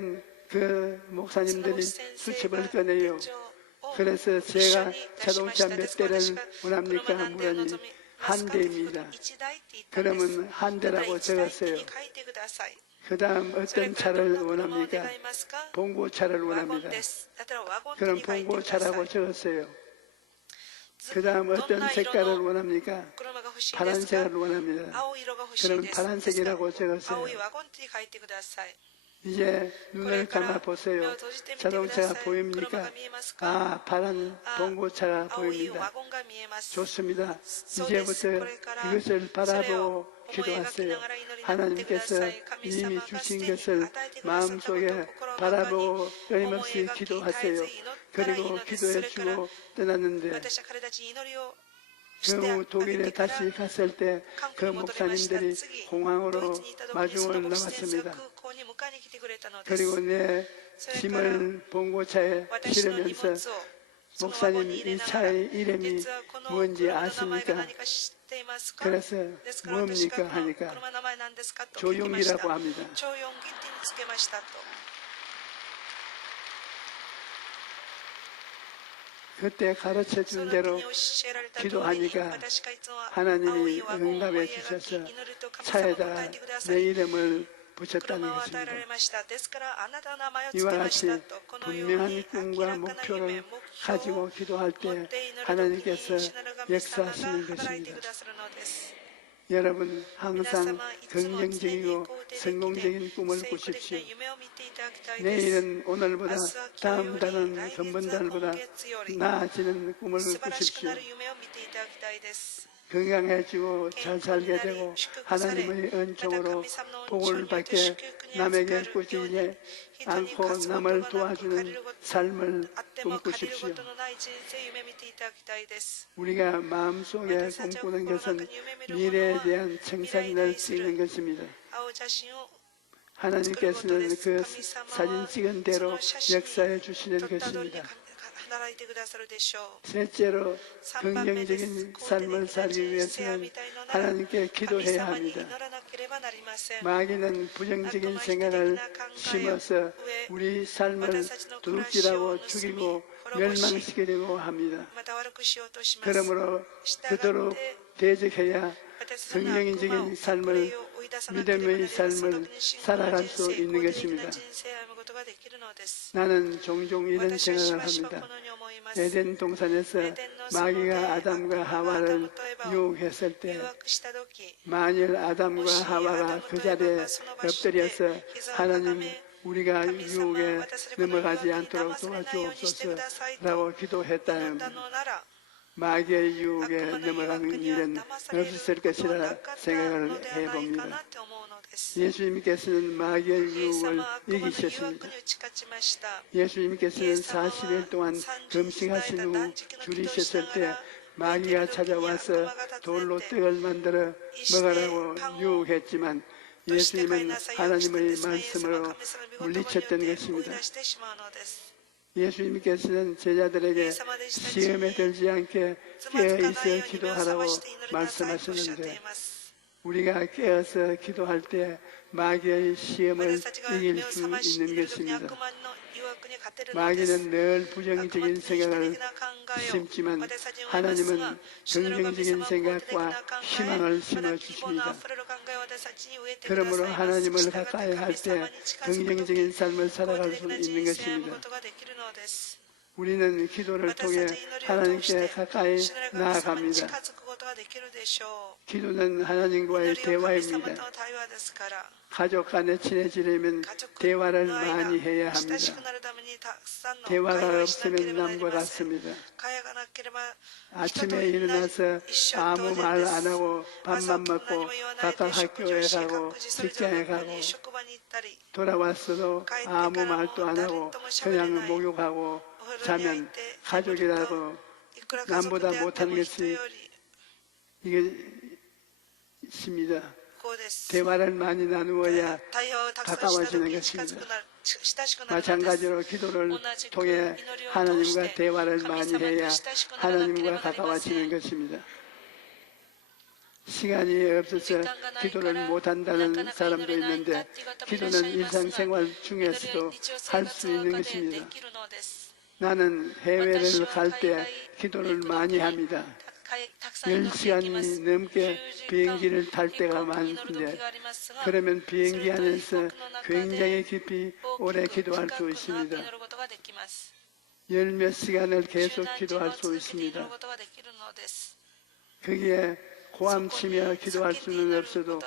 그 목사님들이 수첩을 꺼내요. 그래서 제가 자동차 몇 대를 원합니까? 물으니 한 대입니다. 그러면 한 대라고 적었어요. 그 다음 어떤 차를 원합니까? 봉고차를 원합니다. 그럼 봉고차라고 적었어요. 그 다음 어떤 색깔을 원합니까? 파란색을 원합니다. 그러면 파란색이라고 적었어요. 이제 눈을 감아 보세요. 자동차가 보입니까? 아, 파란 봉고차가 보입니다. 좋습니다. 이제부터 이것을 바라보고 기도하세요. 하나님께서 이미 주신 것을 마음속에 바라보고 끊임없이 기도하세요. 그리고 기도해주고 떠났는데 그 독일에 다시 갔을 때 그 목사님들이 공항으로 마중을 나왔습니다. 그리고 내 짐을 봉고차에 실으면서 목사님 이 차의 이름이 뭔지 아십니까? 그래서 뭡니까 하니까 조용이라고 합니다. 그때 가르쳐준 대로 기도하니까 하나님이 응답해 주셔서 차에다가 내 이름을 붙였다는 것입니다. 이와 같이 분명한 꿈과 목표를 가지고 기도할 때 하나님께서 역사하시는 것입니다. 여러분 항상 긍정적이고 성공적인 꿈을 꾸십시오. 내일은 오늘보다 다음 달은 전번달보다 나아지는 꿈을 꾸십시오. 건강해지고 잘 살게 되고 하나님의 은총으로 복을 받게 남에게 꾸짖지 않고 남을 도와주는 삶을 꿈꾸십시오. 우리가 마음속에 꿈꾸는 것은 미래에 대한 청산을 찍는 것입니다. 하나님께서는 그 사진 찍은 대로 역사해 주시는 것입니다. 셋째로 긍정적인 삶을 살기 위해서는 하나님께 기도해야 합니다. 마귀는 부정적인 생각을 심어서 우리 삶을 도둑질하고 죽이고 멸망시키려고 합니다. 그러므로 그토록 대적해야 성령적인 삶을, 믿음의 삶을 살아갈 수 있는 것입니다. 나는 종종 이런 생각을 합니다. 에덴 동산에서 마귀가 아담과 하와를 유혹했을 때 만일 아담과 하와가 그 자리에 엎드려서 하나님 우리가 유혹에 넘어가지 않도록 도와주옵소서라고 기도했다면 마귀의 유혹에 넘어가는 일은 없었을 것이라 생각을 해봅니다. 예수님께서는 마귀의 유혹을 이기셨습니다. 예수님께서는 40일 동안 금식하신 후 줄이셨을 때 마귀가 찾아와서 돌로 떡을 만들어 먹으라고 유혹했지만 예수님은 하나님의 말씀으로 물리쳤던 것입니다. 예수님께서는 제자들에게 시험에 들지 않게 깨어있어 기도하라고 말씀하셨는데 우리가 깨어서 기도할 때 마귀의 시험을 이길 수 있는 것입니다. 마귀는 늘 부정적인 생각을 심지만 하나님은 긍정적인 생각과 희망을 심어주십니다. 그러므로 하나님을 가까이 할 때 긍정적인 삶을 살아갈 수 있는 것입니다. 우리는 기도를 통해 하나님께 가까이 나아갑니다. 기도는 하나님과의 대화입니다. 가족 간에 친해지려면 대화를 많이 해야 합니다. 대화가 없으면 남과 같습니다. 아침에 일어나서 아무 말 안 하고 밥만 먹고 각각 학교에 가고 직장에 가고 돌아왔어도 아무 말도 안 하고 그냥 목욕하고 자면 가족이라고 남보다 못하는 것이 이게 있습니다. 대화를 많이 나누어야 가까워지는 것입니다. 마찬가지로 기도를 통해 하나님과 대화를 많이 해야 하나님과 가까워지는 것입니다. 시간이 없어서 기도를 못한다는 사람도 있는데 기도는 일상생활 중에서도 할 수 있는 것입니다. 나는 해외를 갈 때 기도를 많이 합니다. 10시간이 넘게 비행기를 탈 때가 많은데 그러면 비행기 안에서 굉장히 깊이 오래 기도할 수 있습니다. 10몇 시간을 계속 기도할 수 있습니다. 거기에 고함 치며 기도할 수는 없어도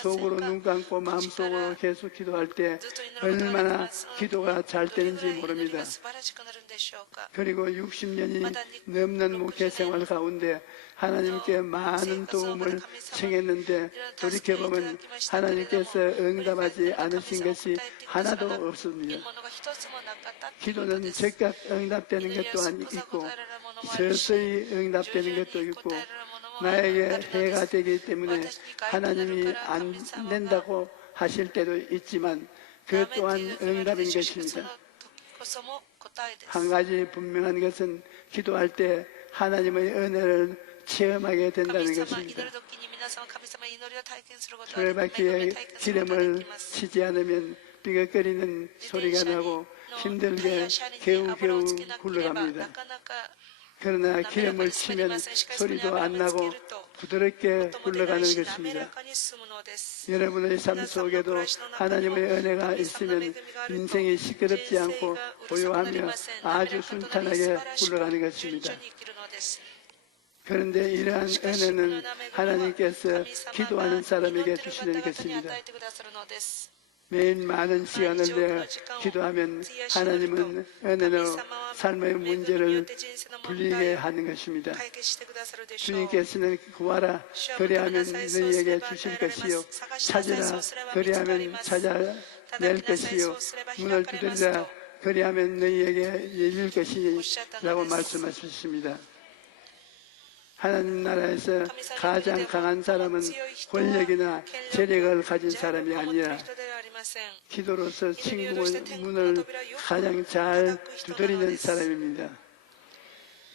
속으로 눈 감고 마음속으로 계속 기도할 때 얼마나 기도가 잘 되는지 모릅니다. 그리고 60년이 넘는 목회 생활 가운데 하나님께 많은 도움을 청했는데 돌이켜보면 하나님께서 응답하지 않으신 것이 하나도 없습니다. 기도는 즉각 응답되는 것도 있고 서서히 응답되는 것도 있고 나에게 해가 되기 때문에 하나님이 안 된다고 하실 때도 있지만 그 또한 응답인 것입니다. 한 가지 분명한 것은 기도할 때 하나님의 은혜를 체험하게 된다는 것입니다. 수레바퀴에 기름을 치지 않으면 삐걱거리는 소리가 나고 힘들게 겨우겨우 굴러갑니다. 그러나 기름을 치면 소리도 안 나고 부드럽게 굴러가는 것입니다. 여러분의 삶 속에도 하나님의 은혜가 있으면 인생이 시끄럽지 않고 고요하며 아주 순탄하게 굴러가는 것입니다. 그런데 이러한 은혜는 하나님께서 기도하는 사람에게 주시는 것입니다. 매일 많은 시간을 내어 기도하면 하나님은 은혜로 삶의 문제를 풀리게 하는 것입니다. 주님께서는 구하라 그리하면 너희에게 주실 것이요 찾으라 그리하면 찾아낼 것이요 문을 두드리라 그리하면 너희에게 열릴 것이라고 말씀하셨습니다. 하나님 나라에서 가장 강한 사람은 권력이나 재력을 가진 사람이 아니라 기도로서 친구의 문을 가장 잘 두드리는 사람입니다.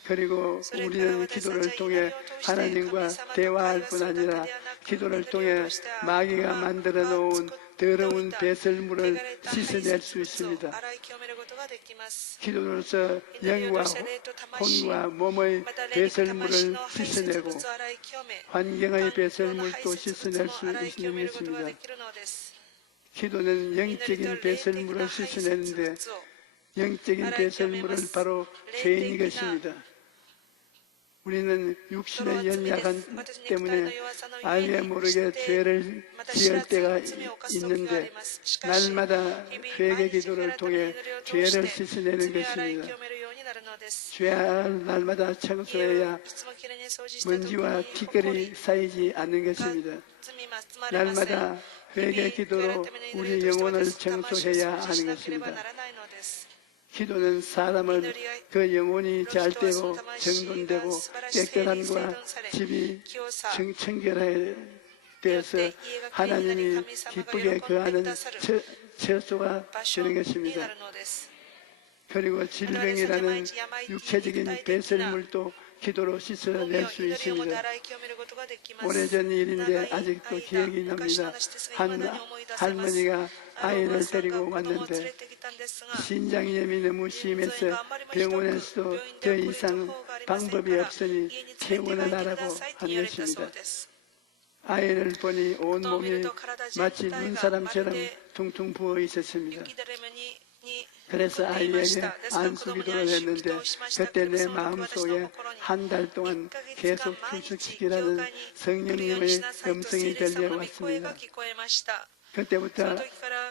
그리고 우리는 기도를 통해 하나님과 대화할 뿐 아니라 기도를 통해 마귀가 만들어 놓은 더러운 배설물을 씻어낼 수 있습니다. 기도로서 영과 혼과 몸의 배설물을 씻어내고 환경의 배설물도 씻어낼 수 있는 것입니다. 기도는 영적인 배설물을 씻어내는데 영적인 배설물은 바로 죄인 것입니다. 우리는 육신의 연약함 때문에 알게 모르게 죄를 지을 때가 있는데 날마다 회개 기도를 통해 죄를 씻어내는 것입니다. 죄를 날마다 청소해야 먼지와 티끌이 쌓이지 않는 것입니다. 날마다 회개 기도로 우리 영혼을 청소해야 하는 것입니다. 기도는 사람을 그 영혼이 잘되고 정돈되고 깨끗함과 집이 청결에 대해서 하나님이 기쁘게 거하는 처소가 되는 것입니다. 그리고 질병이라는 육체적인 배설물도 기도로 씻어낼 수 있습니다. 오래전 일인데 아직도 기억이 납니다. 한 할머니가 아이를 데리고 왔는데 신장염이 너무 심해서 병원에서도 더 이상 방법이 없으니 퇴원을 하라고 한 것입니다. 아이를 보니 온몸이 마치 눈사람처럼 퉁퉁 부어 있었습니다. 그래서 아이에게 안수기도를 했는데 그때 내 마음속에 한 달 동안 계속 출석시키라는 성령님의 음성이 들려왔습니다. 그때부터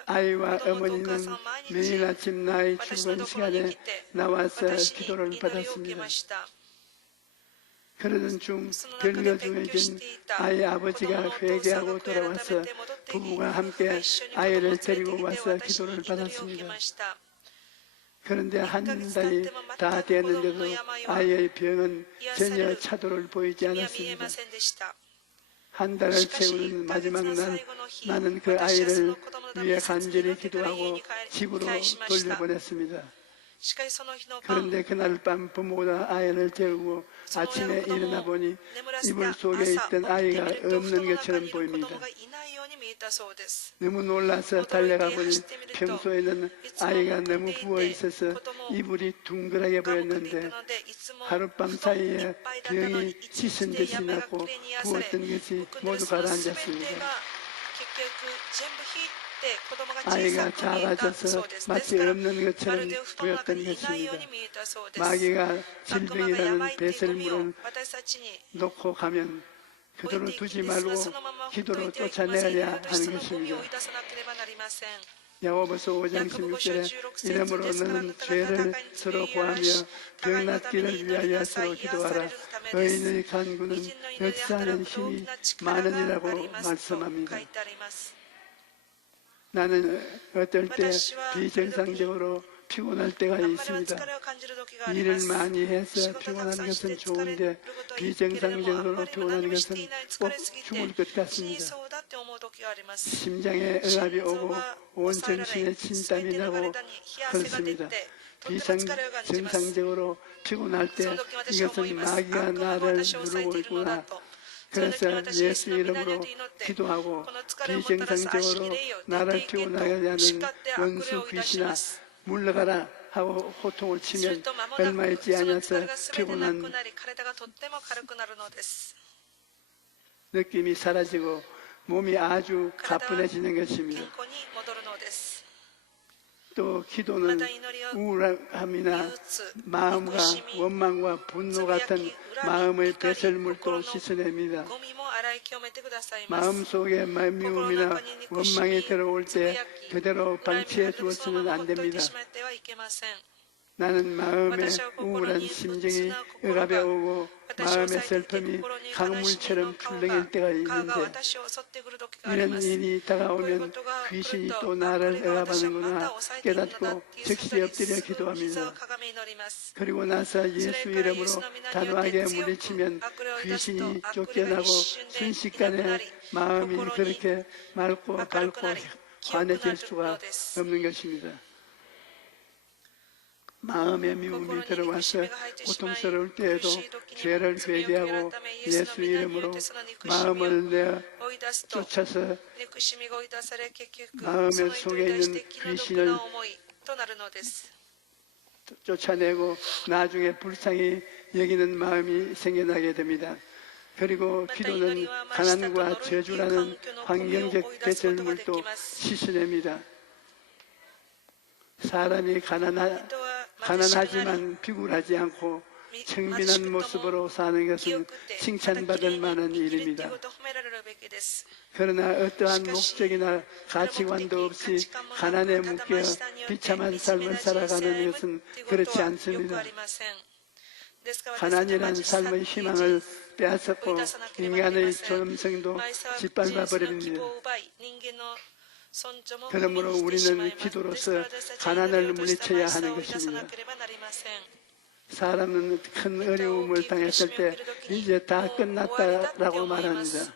아이와 어머니는 매일 아침 나의 출근 시간에 나와서 기도를 받았습니다. 그러던 중 별거 중해진 아이 아버지가 회개하고 돌아와서 부부가 함께 아이를 데리고 와서 기도를 받았습니다. 그런데 한 달이 다 됐는데도 아이의 병은 전혀 차도를 보이지 않았습니다. 한 달을 채우는 마지막 날 나는 그 아이를 위해 간절히 기도하고 집으로 돌려보냈습니다. 그런데 그날 밤 부모가 아이를 재우고 아침에 일어나 보니 이불 속에 있던 아이가 없는 것처럼 보입니다. 너무 놀라서 달려가 보니 평소에는 아이가 너무 부어 있어서 이불이 둥그렇게 보였는데 하룻밤 사이에 병이 씻은 듯이 나고 부었던 것이 모두 가라앉았습니다. 아이가 작아져서 마치 없는 것처럼 보였던 것입니다. 마귀가 질병이라는 배설물을 놓고 가면 그대로 두지 말고 기도로 쫓아내야 하는 것입니다. 야고보서 5장 16절에 이러므로 너는 죄를 서로 고하며 병 낫기를 위하여 서로 기도하라. 의인의 간구는 역사하는 힘이 많으니라고 말씀합니다. 나는 어떨 때 비정상적으로 피곤할 때가 있습니다. 일을 많이 해서 피곤한 것은 좋은데 비정상적으로 피곤한 것은 꼭 죽을 것 같습니다. 심장에 억압이 오고 온 정신에 진땀이 나고 그렇습니다. 비정상적으로 피곤할 때 이것은 마귀가 나를 누르고 있구나. 그래서 예수 이름으로 기도하고 비정상적으로 나를 피곤하게 하는 원수 귀신아 물러가라 하고 호통을 치면 얼마 있지 않아서 피곤한 느낌이 사라지고 몸이 아주 가뿐해지는 것입니다. 또 기도는 우울함이나 마음과 원망과 분노 같은 마음의 배설물도 씻어냅니다. 마음속에 미움이나 원망이 들어올 때 그대로 방치해 두어서는 안 됩니다. 나는 마음에 우울한 심정이 억압해 오고 마음의 슬픔이 강물처럼 출렁일 때가 있는데 이런 일이 다가오면 귀신이 또 나를 억압하는구나 깨닫고 즉시 엎드려 기도합니다. 그리고 나서 예수 이름으로 단호하게 물리치면 귀신이 쫓겨나고 순식간에 마음이 그렇게 맑고 밝고 환해질 수가 없는 것입니다. 마음의 미움이 들어와서 고통스러울 때에도 죄를 회개하고 예수 이름으로 마음을 내어 쫓아서 마음의 속에 있는 귀신을 쫓아내고 나중에 불쌍히 여기는 마음이 생겨나게 됩니다. 그리고 기도는 가난과 저주라는 환경적 배설물도 씻어냅니다. 사람이 가난하지만 비굴하지 않고 청빈한 모습으로 사는 것은 칭찬받을 만한 일입니다. 그러나 어떠한 목적이나 가치관도 없이 가난에 묶여 비참한 삶을 살아가는 것은 그렇지 않습니다. 가난이란 삶의 희망을 빼앗았고 인간의 존엄성도 짓밟아 버립니다. 그러므로 우리는 기도로서 가난을 물리쳐야 하는 것입니다. 사람은 큰 어려움을 당했을 때 이제 다 끝났다라고 말합니다.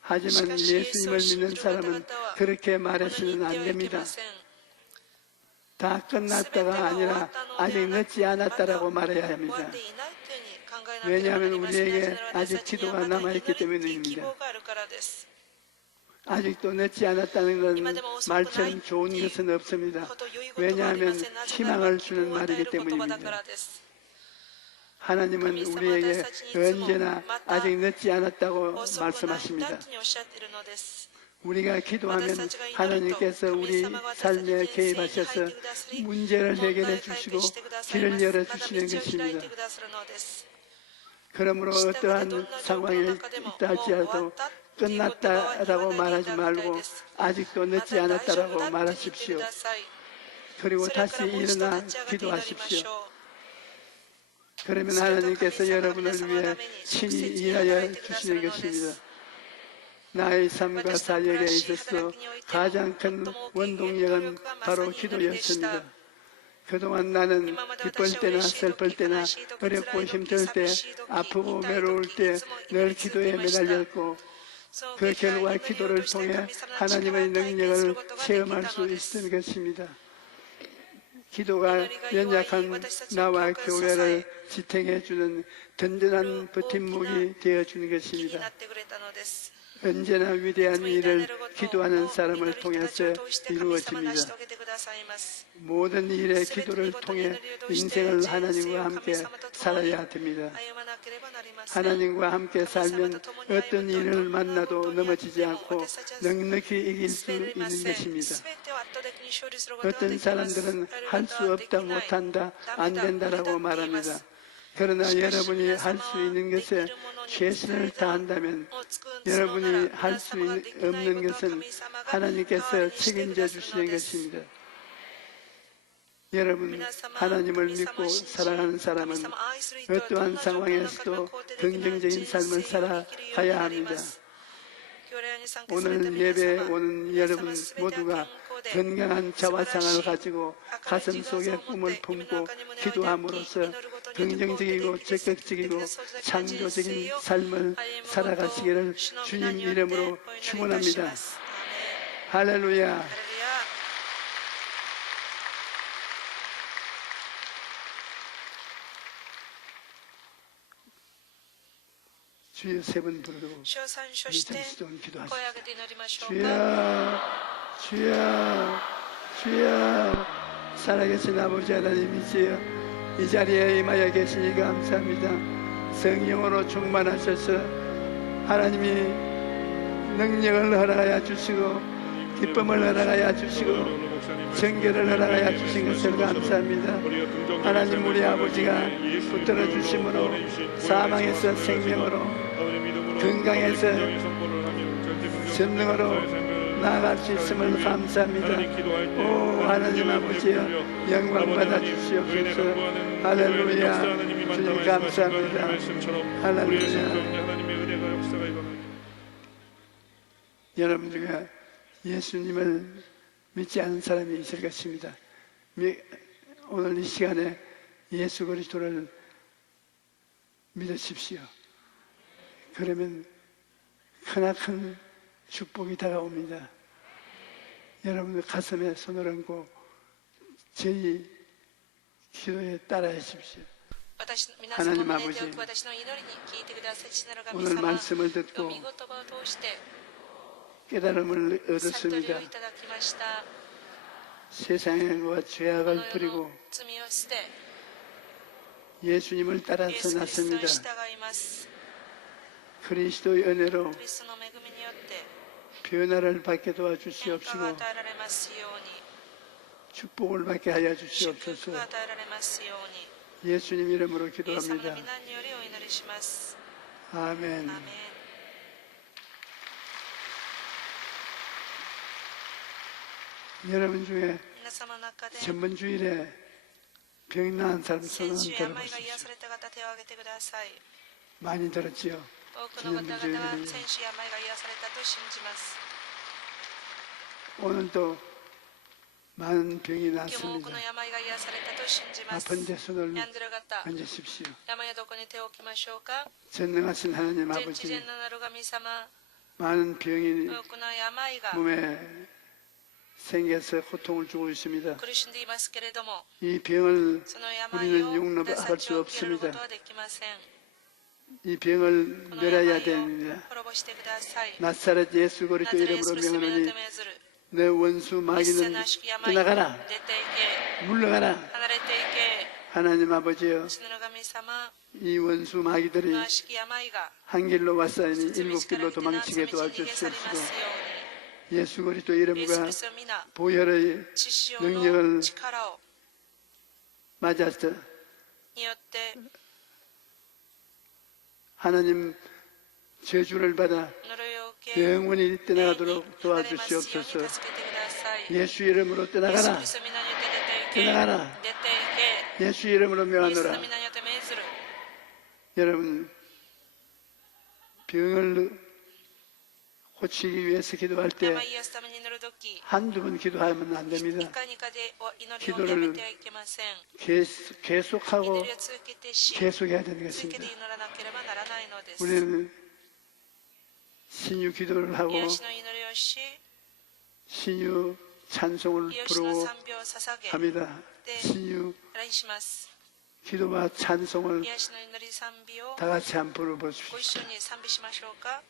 하지만 예수님을 믿는 사람은 그렇게 말해서는 안 됩니다. 다 끝났다가 아니라 아직 늦지 않았다라고 말해야 합니다. 왜냐하면 우리에게 아직 기도가 남아있기 때문입니다. 아직도 늦지 않았다는 건 말처럼 좋은 것은 없습니다. 왜냐하면 희망을 주는 말이기 때문입니다. 하나님은 우리에게 언제나 아직 늦지 않았다고 말씀하십니다. 우리가 기도하면 하나님께서 우리 삶에 개입하셔서 문제를 해결해 주시고 길을 열어주시는 것입니다. 그러므로 어떠한 상황에 있다 할지라도 끝났다라고 말하지 말고 아직도 늦지 않았다라고 말하십시오. 그리고 다시 일어나 기도하십시오. 그러면 하나님께서 여러분을 위해 친히 일하여 주시는 것입니다. 나의 삶과 사역에 있어서 가장 큰 원동력은 바로 기도였습니다. 그동안 나는 기쁠 때나 슬플 때나 어렵고 힘들 때 아프고 외로울 때 늘 기도에 매달렸고 그 결과 기도를 통해 하나님의 능력을 체험할 수 있는 것입니다. 기도가 연약한 나와 교회를 지탱해주는 든든한 버팀목이 되어주는 것입니다. 언제나 위대한 일을 기도하는 사람을 통해서 이루어집니다. 모든 일에 기도를 통해 인생을 하나님과 함께 살아야 됩니다. 하나님과 함께 살면 어떤 일을 만나도 넘어지지 않고 넉넉히 이길 수 있는 것입니다. 어떤 사람들은 할 수 없다, 못한다, 안 된다라고 말합니다. 그러나 여러분이 할 수 있는 것에 최선을 다한다면 여러분이 할 수 없는 것은 하나님께서 책임져 주시는 것입니다. 여러분, 하나님을 믿고 살아가는 사람은 어떠한 상황에서도 긍정적인 삶을 살아가야 합니다. 오늘 예배에 오는 여러분 모두가 건강한 자화상을 가지고 가슴 속에 꿈을 품고 기도함으로써 긍정적이고 적극적이고 창조적인 삶을 살아가시기를 주님 이름으로 축원합니다. 할렐루야. 주여 세 번 부르고 이전시동 기도하십시오. 주여, 주여, 주여. 살아계신 아버지 하나님이시여, 이 자리에 임하여 계시니 감사합니다. 성령으로 충만하셔서 하나님이 능력을 허락하여 주시고 기쁨을 허락하여 주시고 정결을 허락하여 주신 것을 감사합니다. 하나님, 우리 아버지가 붙들어 주심으로 사망에서 생명으로, 건강에서 전능으로 나아갈 수 있음을 감사합니다. 오 하나님 아버지여, 영광 받아 주시옵소서. 할렐루야. 주님 감사합니다. 할렐루야. 여러분 중에 예수님을 믿지 않은 사람이 있을 것입니다. 오늘 이 시간에 예수 그리스도를 믿으십시오. 그러면 크나큰 축복이 다가옵니다. 여러분들 가슴에 손을 얹고 저희 기도에 따라하십시오. 私皆様 하나님 の念 아버지 でおく私の祈りに聞いてください。父なる神 오늘 様、 말씀을 듣고 御言葉を通して 깨달음을 悟り 얻었습니다. をいただきました。 세상과 こ 죄악을 の世 버리고 の罪を捨て、 예수님을 イエ 따라서 ス・キリストに 났습니다. 従います。 그리스도의 은혜로 クリストの恵みによって 변화를 받게 変化が 도와주시옵시고 与えられますように、 축복을 받게 하여 祝 주시옵소서. 福が与えられますように、 예수님 이름으로 イエス様の 기도합니다. 皆によりお祈りします。 아멘. アーメン。 여러분 중에 皆様の中で 전번 주일에 병 나은 사람 손을 先週 한번 病が 들어보십시오. 癒された方手を挙げてください。 많이 들었지요? 多くの方 전번 々は 주일에 先週病が癒されたと信じます 오늘도 많은 병이 今日も多く 났습니다. の病が癒されたと信じます 아픈데 손을 病んでる方 얹으십시오. 病はどこに手を置きましょうか 전능하신 하나님 全知 아버지 全能なる神様 많은 병이 多くの病が 몸에 생겨서 고통을 주고 있습니다. 苦しんでいますけれども 이 병을 その病 우리는 を 용납할 私たち 수 は受け入れるこ 없습니다. とはできません 이 병을 この 멸해야 病を 됩니다. 滅ぼしてください 나사렛 예수 ナ 그리스도 ザレイエス 이름으로 クリストの皆 명하노니 と命ずる 내 원수 一切 마귀는 の悪しき病 떠나가라 出ていけ 물러가라 離れていけ 하나님 아버지여 父なる神様 이 원수 마귀들이 の悪しき病が 한 길로 왔사이니 罪 일곱 から 길로 見てな罪 도망치게 地に逃げ去り 도와주시옵시고 ますよ 예수 그리스도 うにイエス・キ 이름과 リストの皆 보혈의 血潮 능력을 の力を 맞아서 によって 하나님 저주를 받아 呪いを受け 영원히 떠나가도록 離れますように 도와주시옵소서 助けてください 예수 이름으로 イエス・キ 떠나가라 リストの皆によって出ていけ 떠나가라 出ていけ 예수 이름으로 イエスの 명하노라 皆によって命ずる 여러분 병을 고치기 위해서 기도할 때 病癒すために祈るとき 한두 번 기도하면 안 1 됩니다. 回2回で祈りをやめてはいけません 계속하고 祈りを続けてし 계속해야 続け 되겠습니다. て祈らなければならないのです 우리는 신유 기도를 하고 癒しの祈りをし 신유 찬송을 癒しの 부르고 賛美を捧げ 합니다. で 신유 礼します 기도와 찬송을 癒しの祈り賛美を 다 같이 한번 ご 불러보십시오. 一緒に賛美しましょうか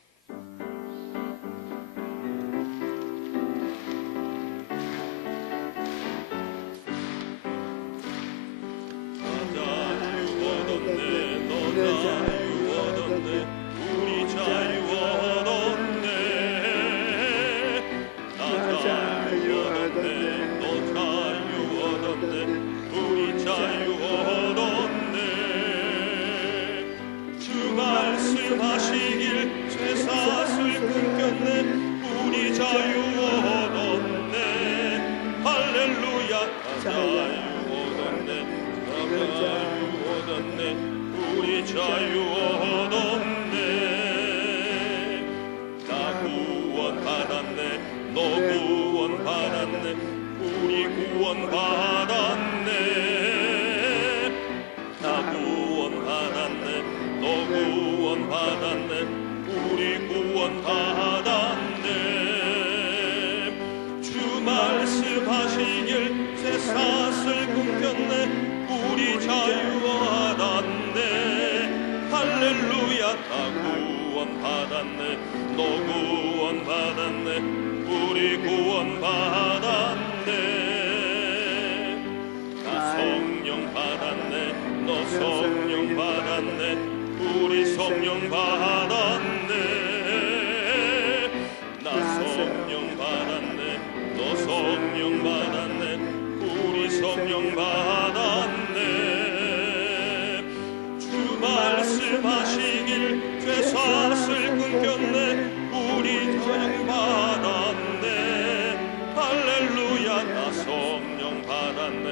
우리 자유 얻었네 나 자유 얻었네 너 자유 얻었네 우리 자유 얻었네 주 말씀하시길 쇠사슬 끊겼네 우리 자유 얻었네 할렐루야 나 자유 얻었네 나 자유 얻었네 우리 자유 얻었네 나 구원 받았네 너 구원 받았네 우리 구원 받았네 나 구원 받았네 너 구원 받았네 우리 구원 받았네 주 말씀하시길 쇠사슬 끊겼네 우리 자유 얻었네 할렐루야 나 구원 받았네 너 구원 받았네 우리 구원 받았네 나 성령 받았네 너 성령 받았네 우리 성령 받았네 나 성령 받았네 너 성령 받았네 우리 성령 받았네 주 말씀하시길 쇠사슬 끊겼네 우리 성령 받았네 할렐루야 나 성령 받았네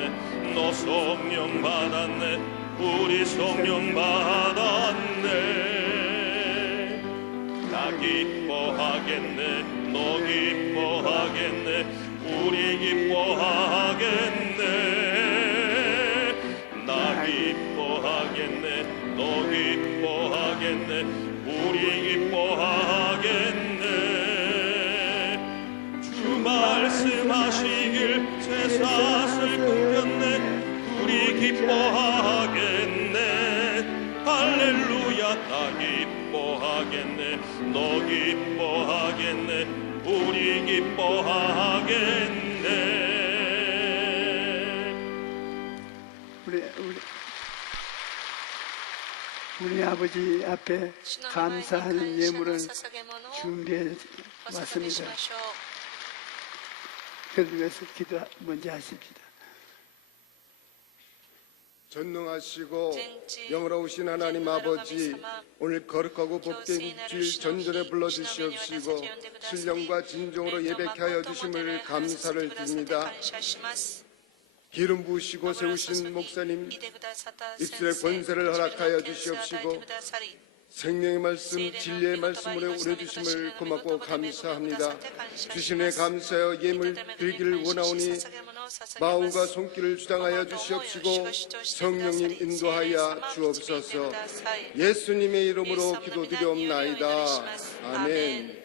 너 성령 받았네 우리 성령 받았네 나 기뻐하겠네 너 기뻐하겠네 우리 기뻐하겠네 나 기뻐하겠네 너 기뻐하겠네 우리 기뻐하겠네 주 말씀하시길 쇠사슬 끊겼네 우리 기뻐하겠네 나 기뻐하겠네 너 기뻐하겠네 우리 기뻐하겠네 우리 아버지 앞에 감사하는 예물을 준비해 왔습니다. 그를 위해서 기도 먼저 하십시다. 전능하시고 영원하신 하나님 아버지, 오늘 거룩하고 복된 주일 전전에 불러주시옵시고 신령과 진정으로 예배케 하여 주심을 감사를 드립니다. 기름 부으시고 세우신 목사님 입술의 권세를 허락하여 주시옵시고 생명의 말씀, 진리의 말씀으로 우려주심을 고맙고 감사합니다. 주신에 감사하여 예물 드리기를 원하오니 마음과 손길을 주장하여 주시옵시고 성령님 인도하여 주옵소서. 예수님의 이름으로 기도드리옵나이다. 아멘.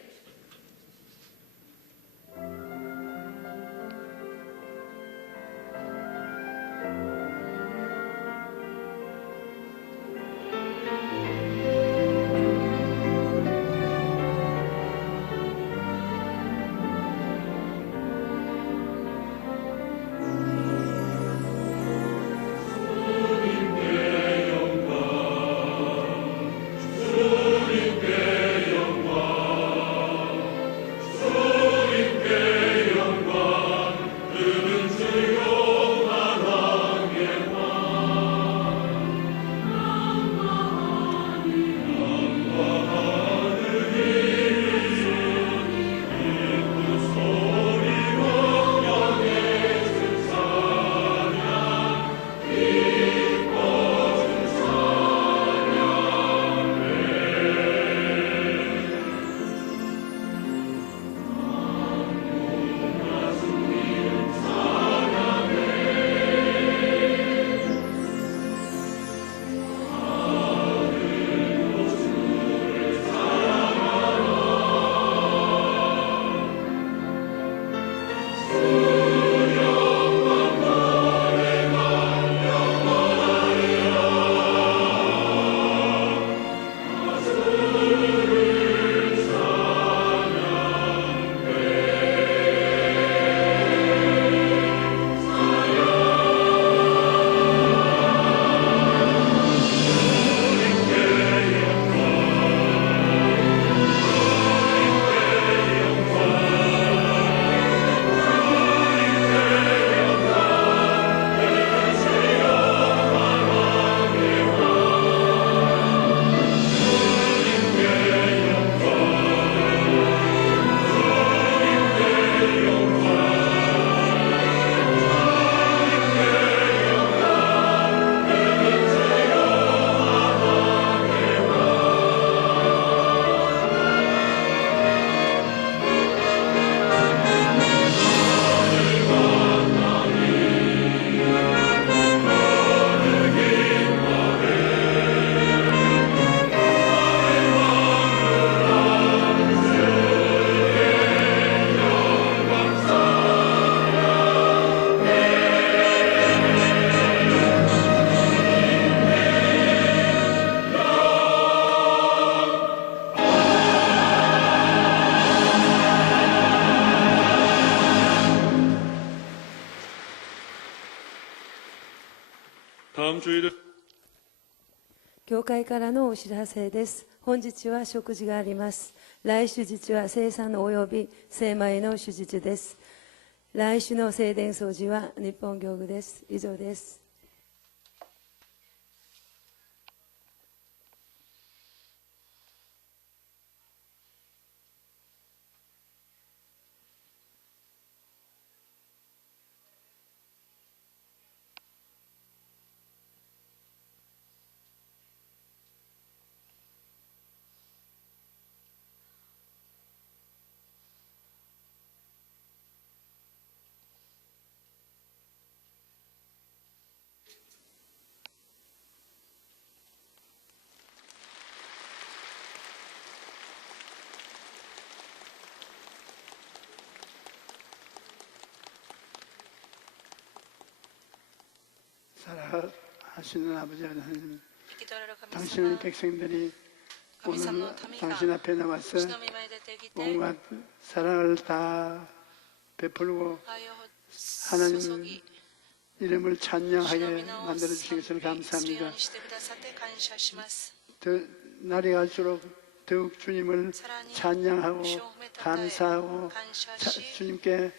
다음 주일은 教会からのお知らせです。本日は食事があります。来週日は聖餐及び聖米の手術です。来週の聖殿掃除は日本教具です。以上です。사랑하시는 아버지 하나님, 당신의 백성들이 오늘 당신 앞에 나와서 온갖 사랑을 다 베풀고 하나님 이름을 찬양하게 만들어 주신 것을 감사합니다. 날이 갈수록 더욱 주님을 찬양하고 감사하고 주님께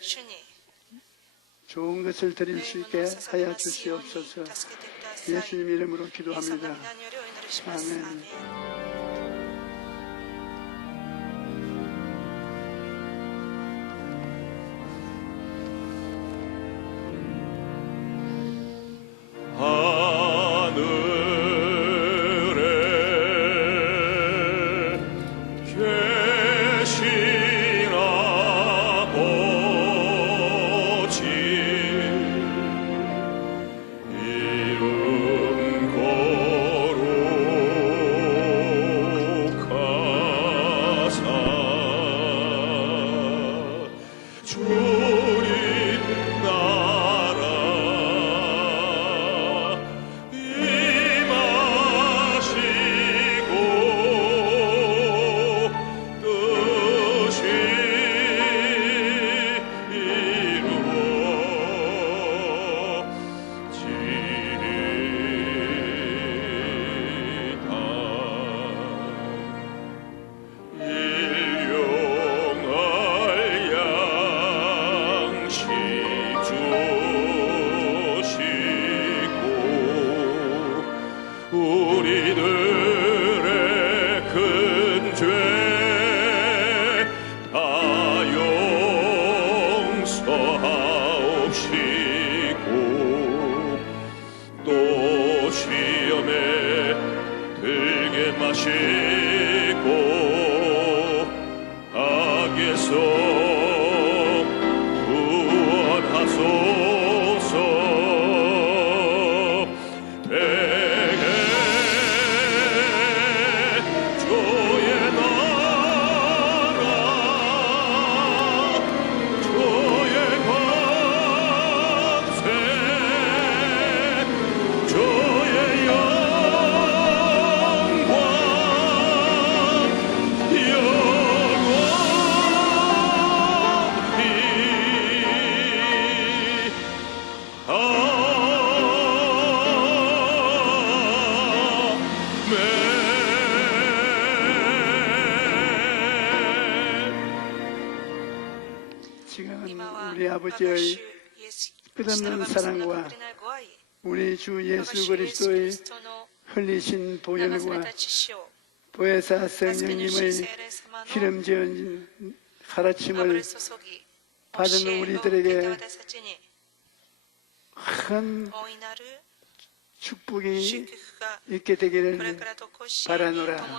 좋은 것을 드릴 수 있게 하여 주시옵소서. 예수님 이름으로 기도합니다. 아멘. 우리 아버지의 끝없는 사랑과 우리 주 예수 그리스도의 흘리신 보혈과 보혜사 성령님의 기름지은 가르침을 받은 우리들에게 큰 축복이 있게 되기를 바라노라.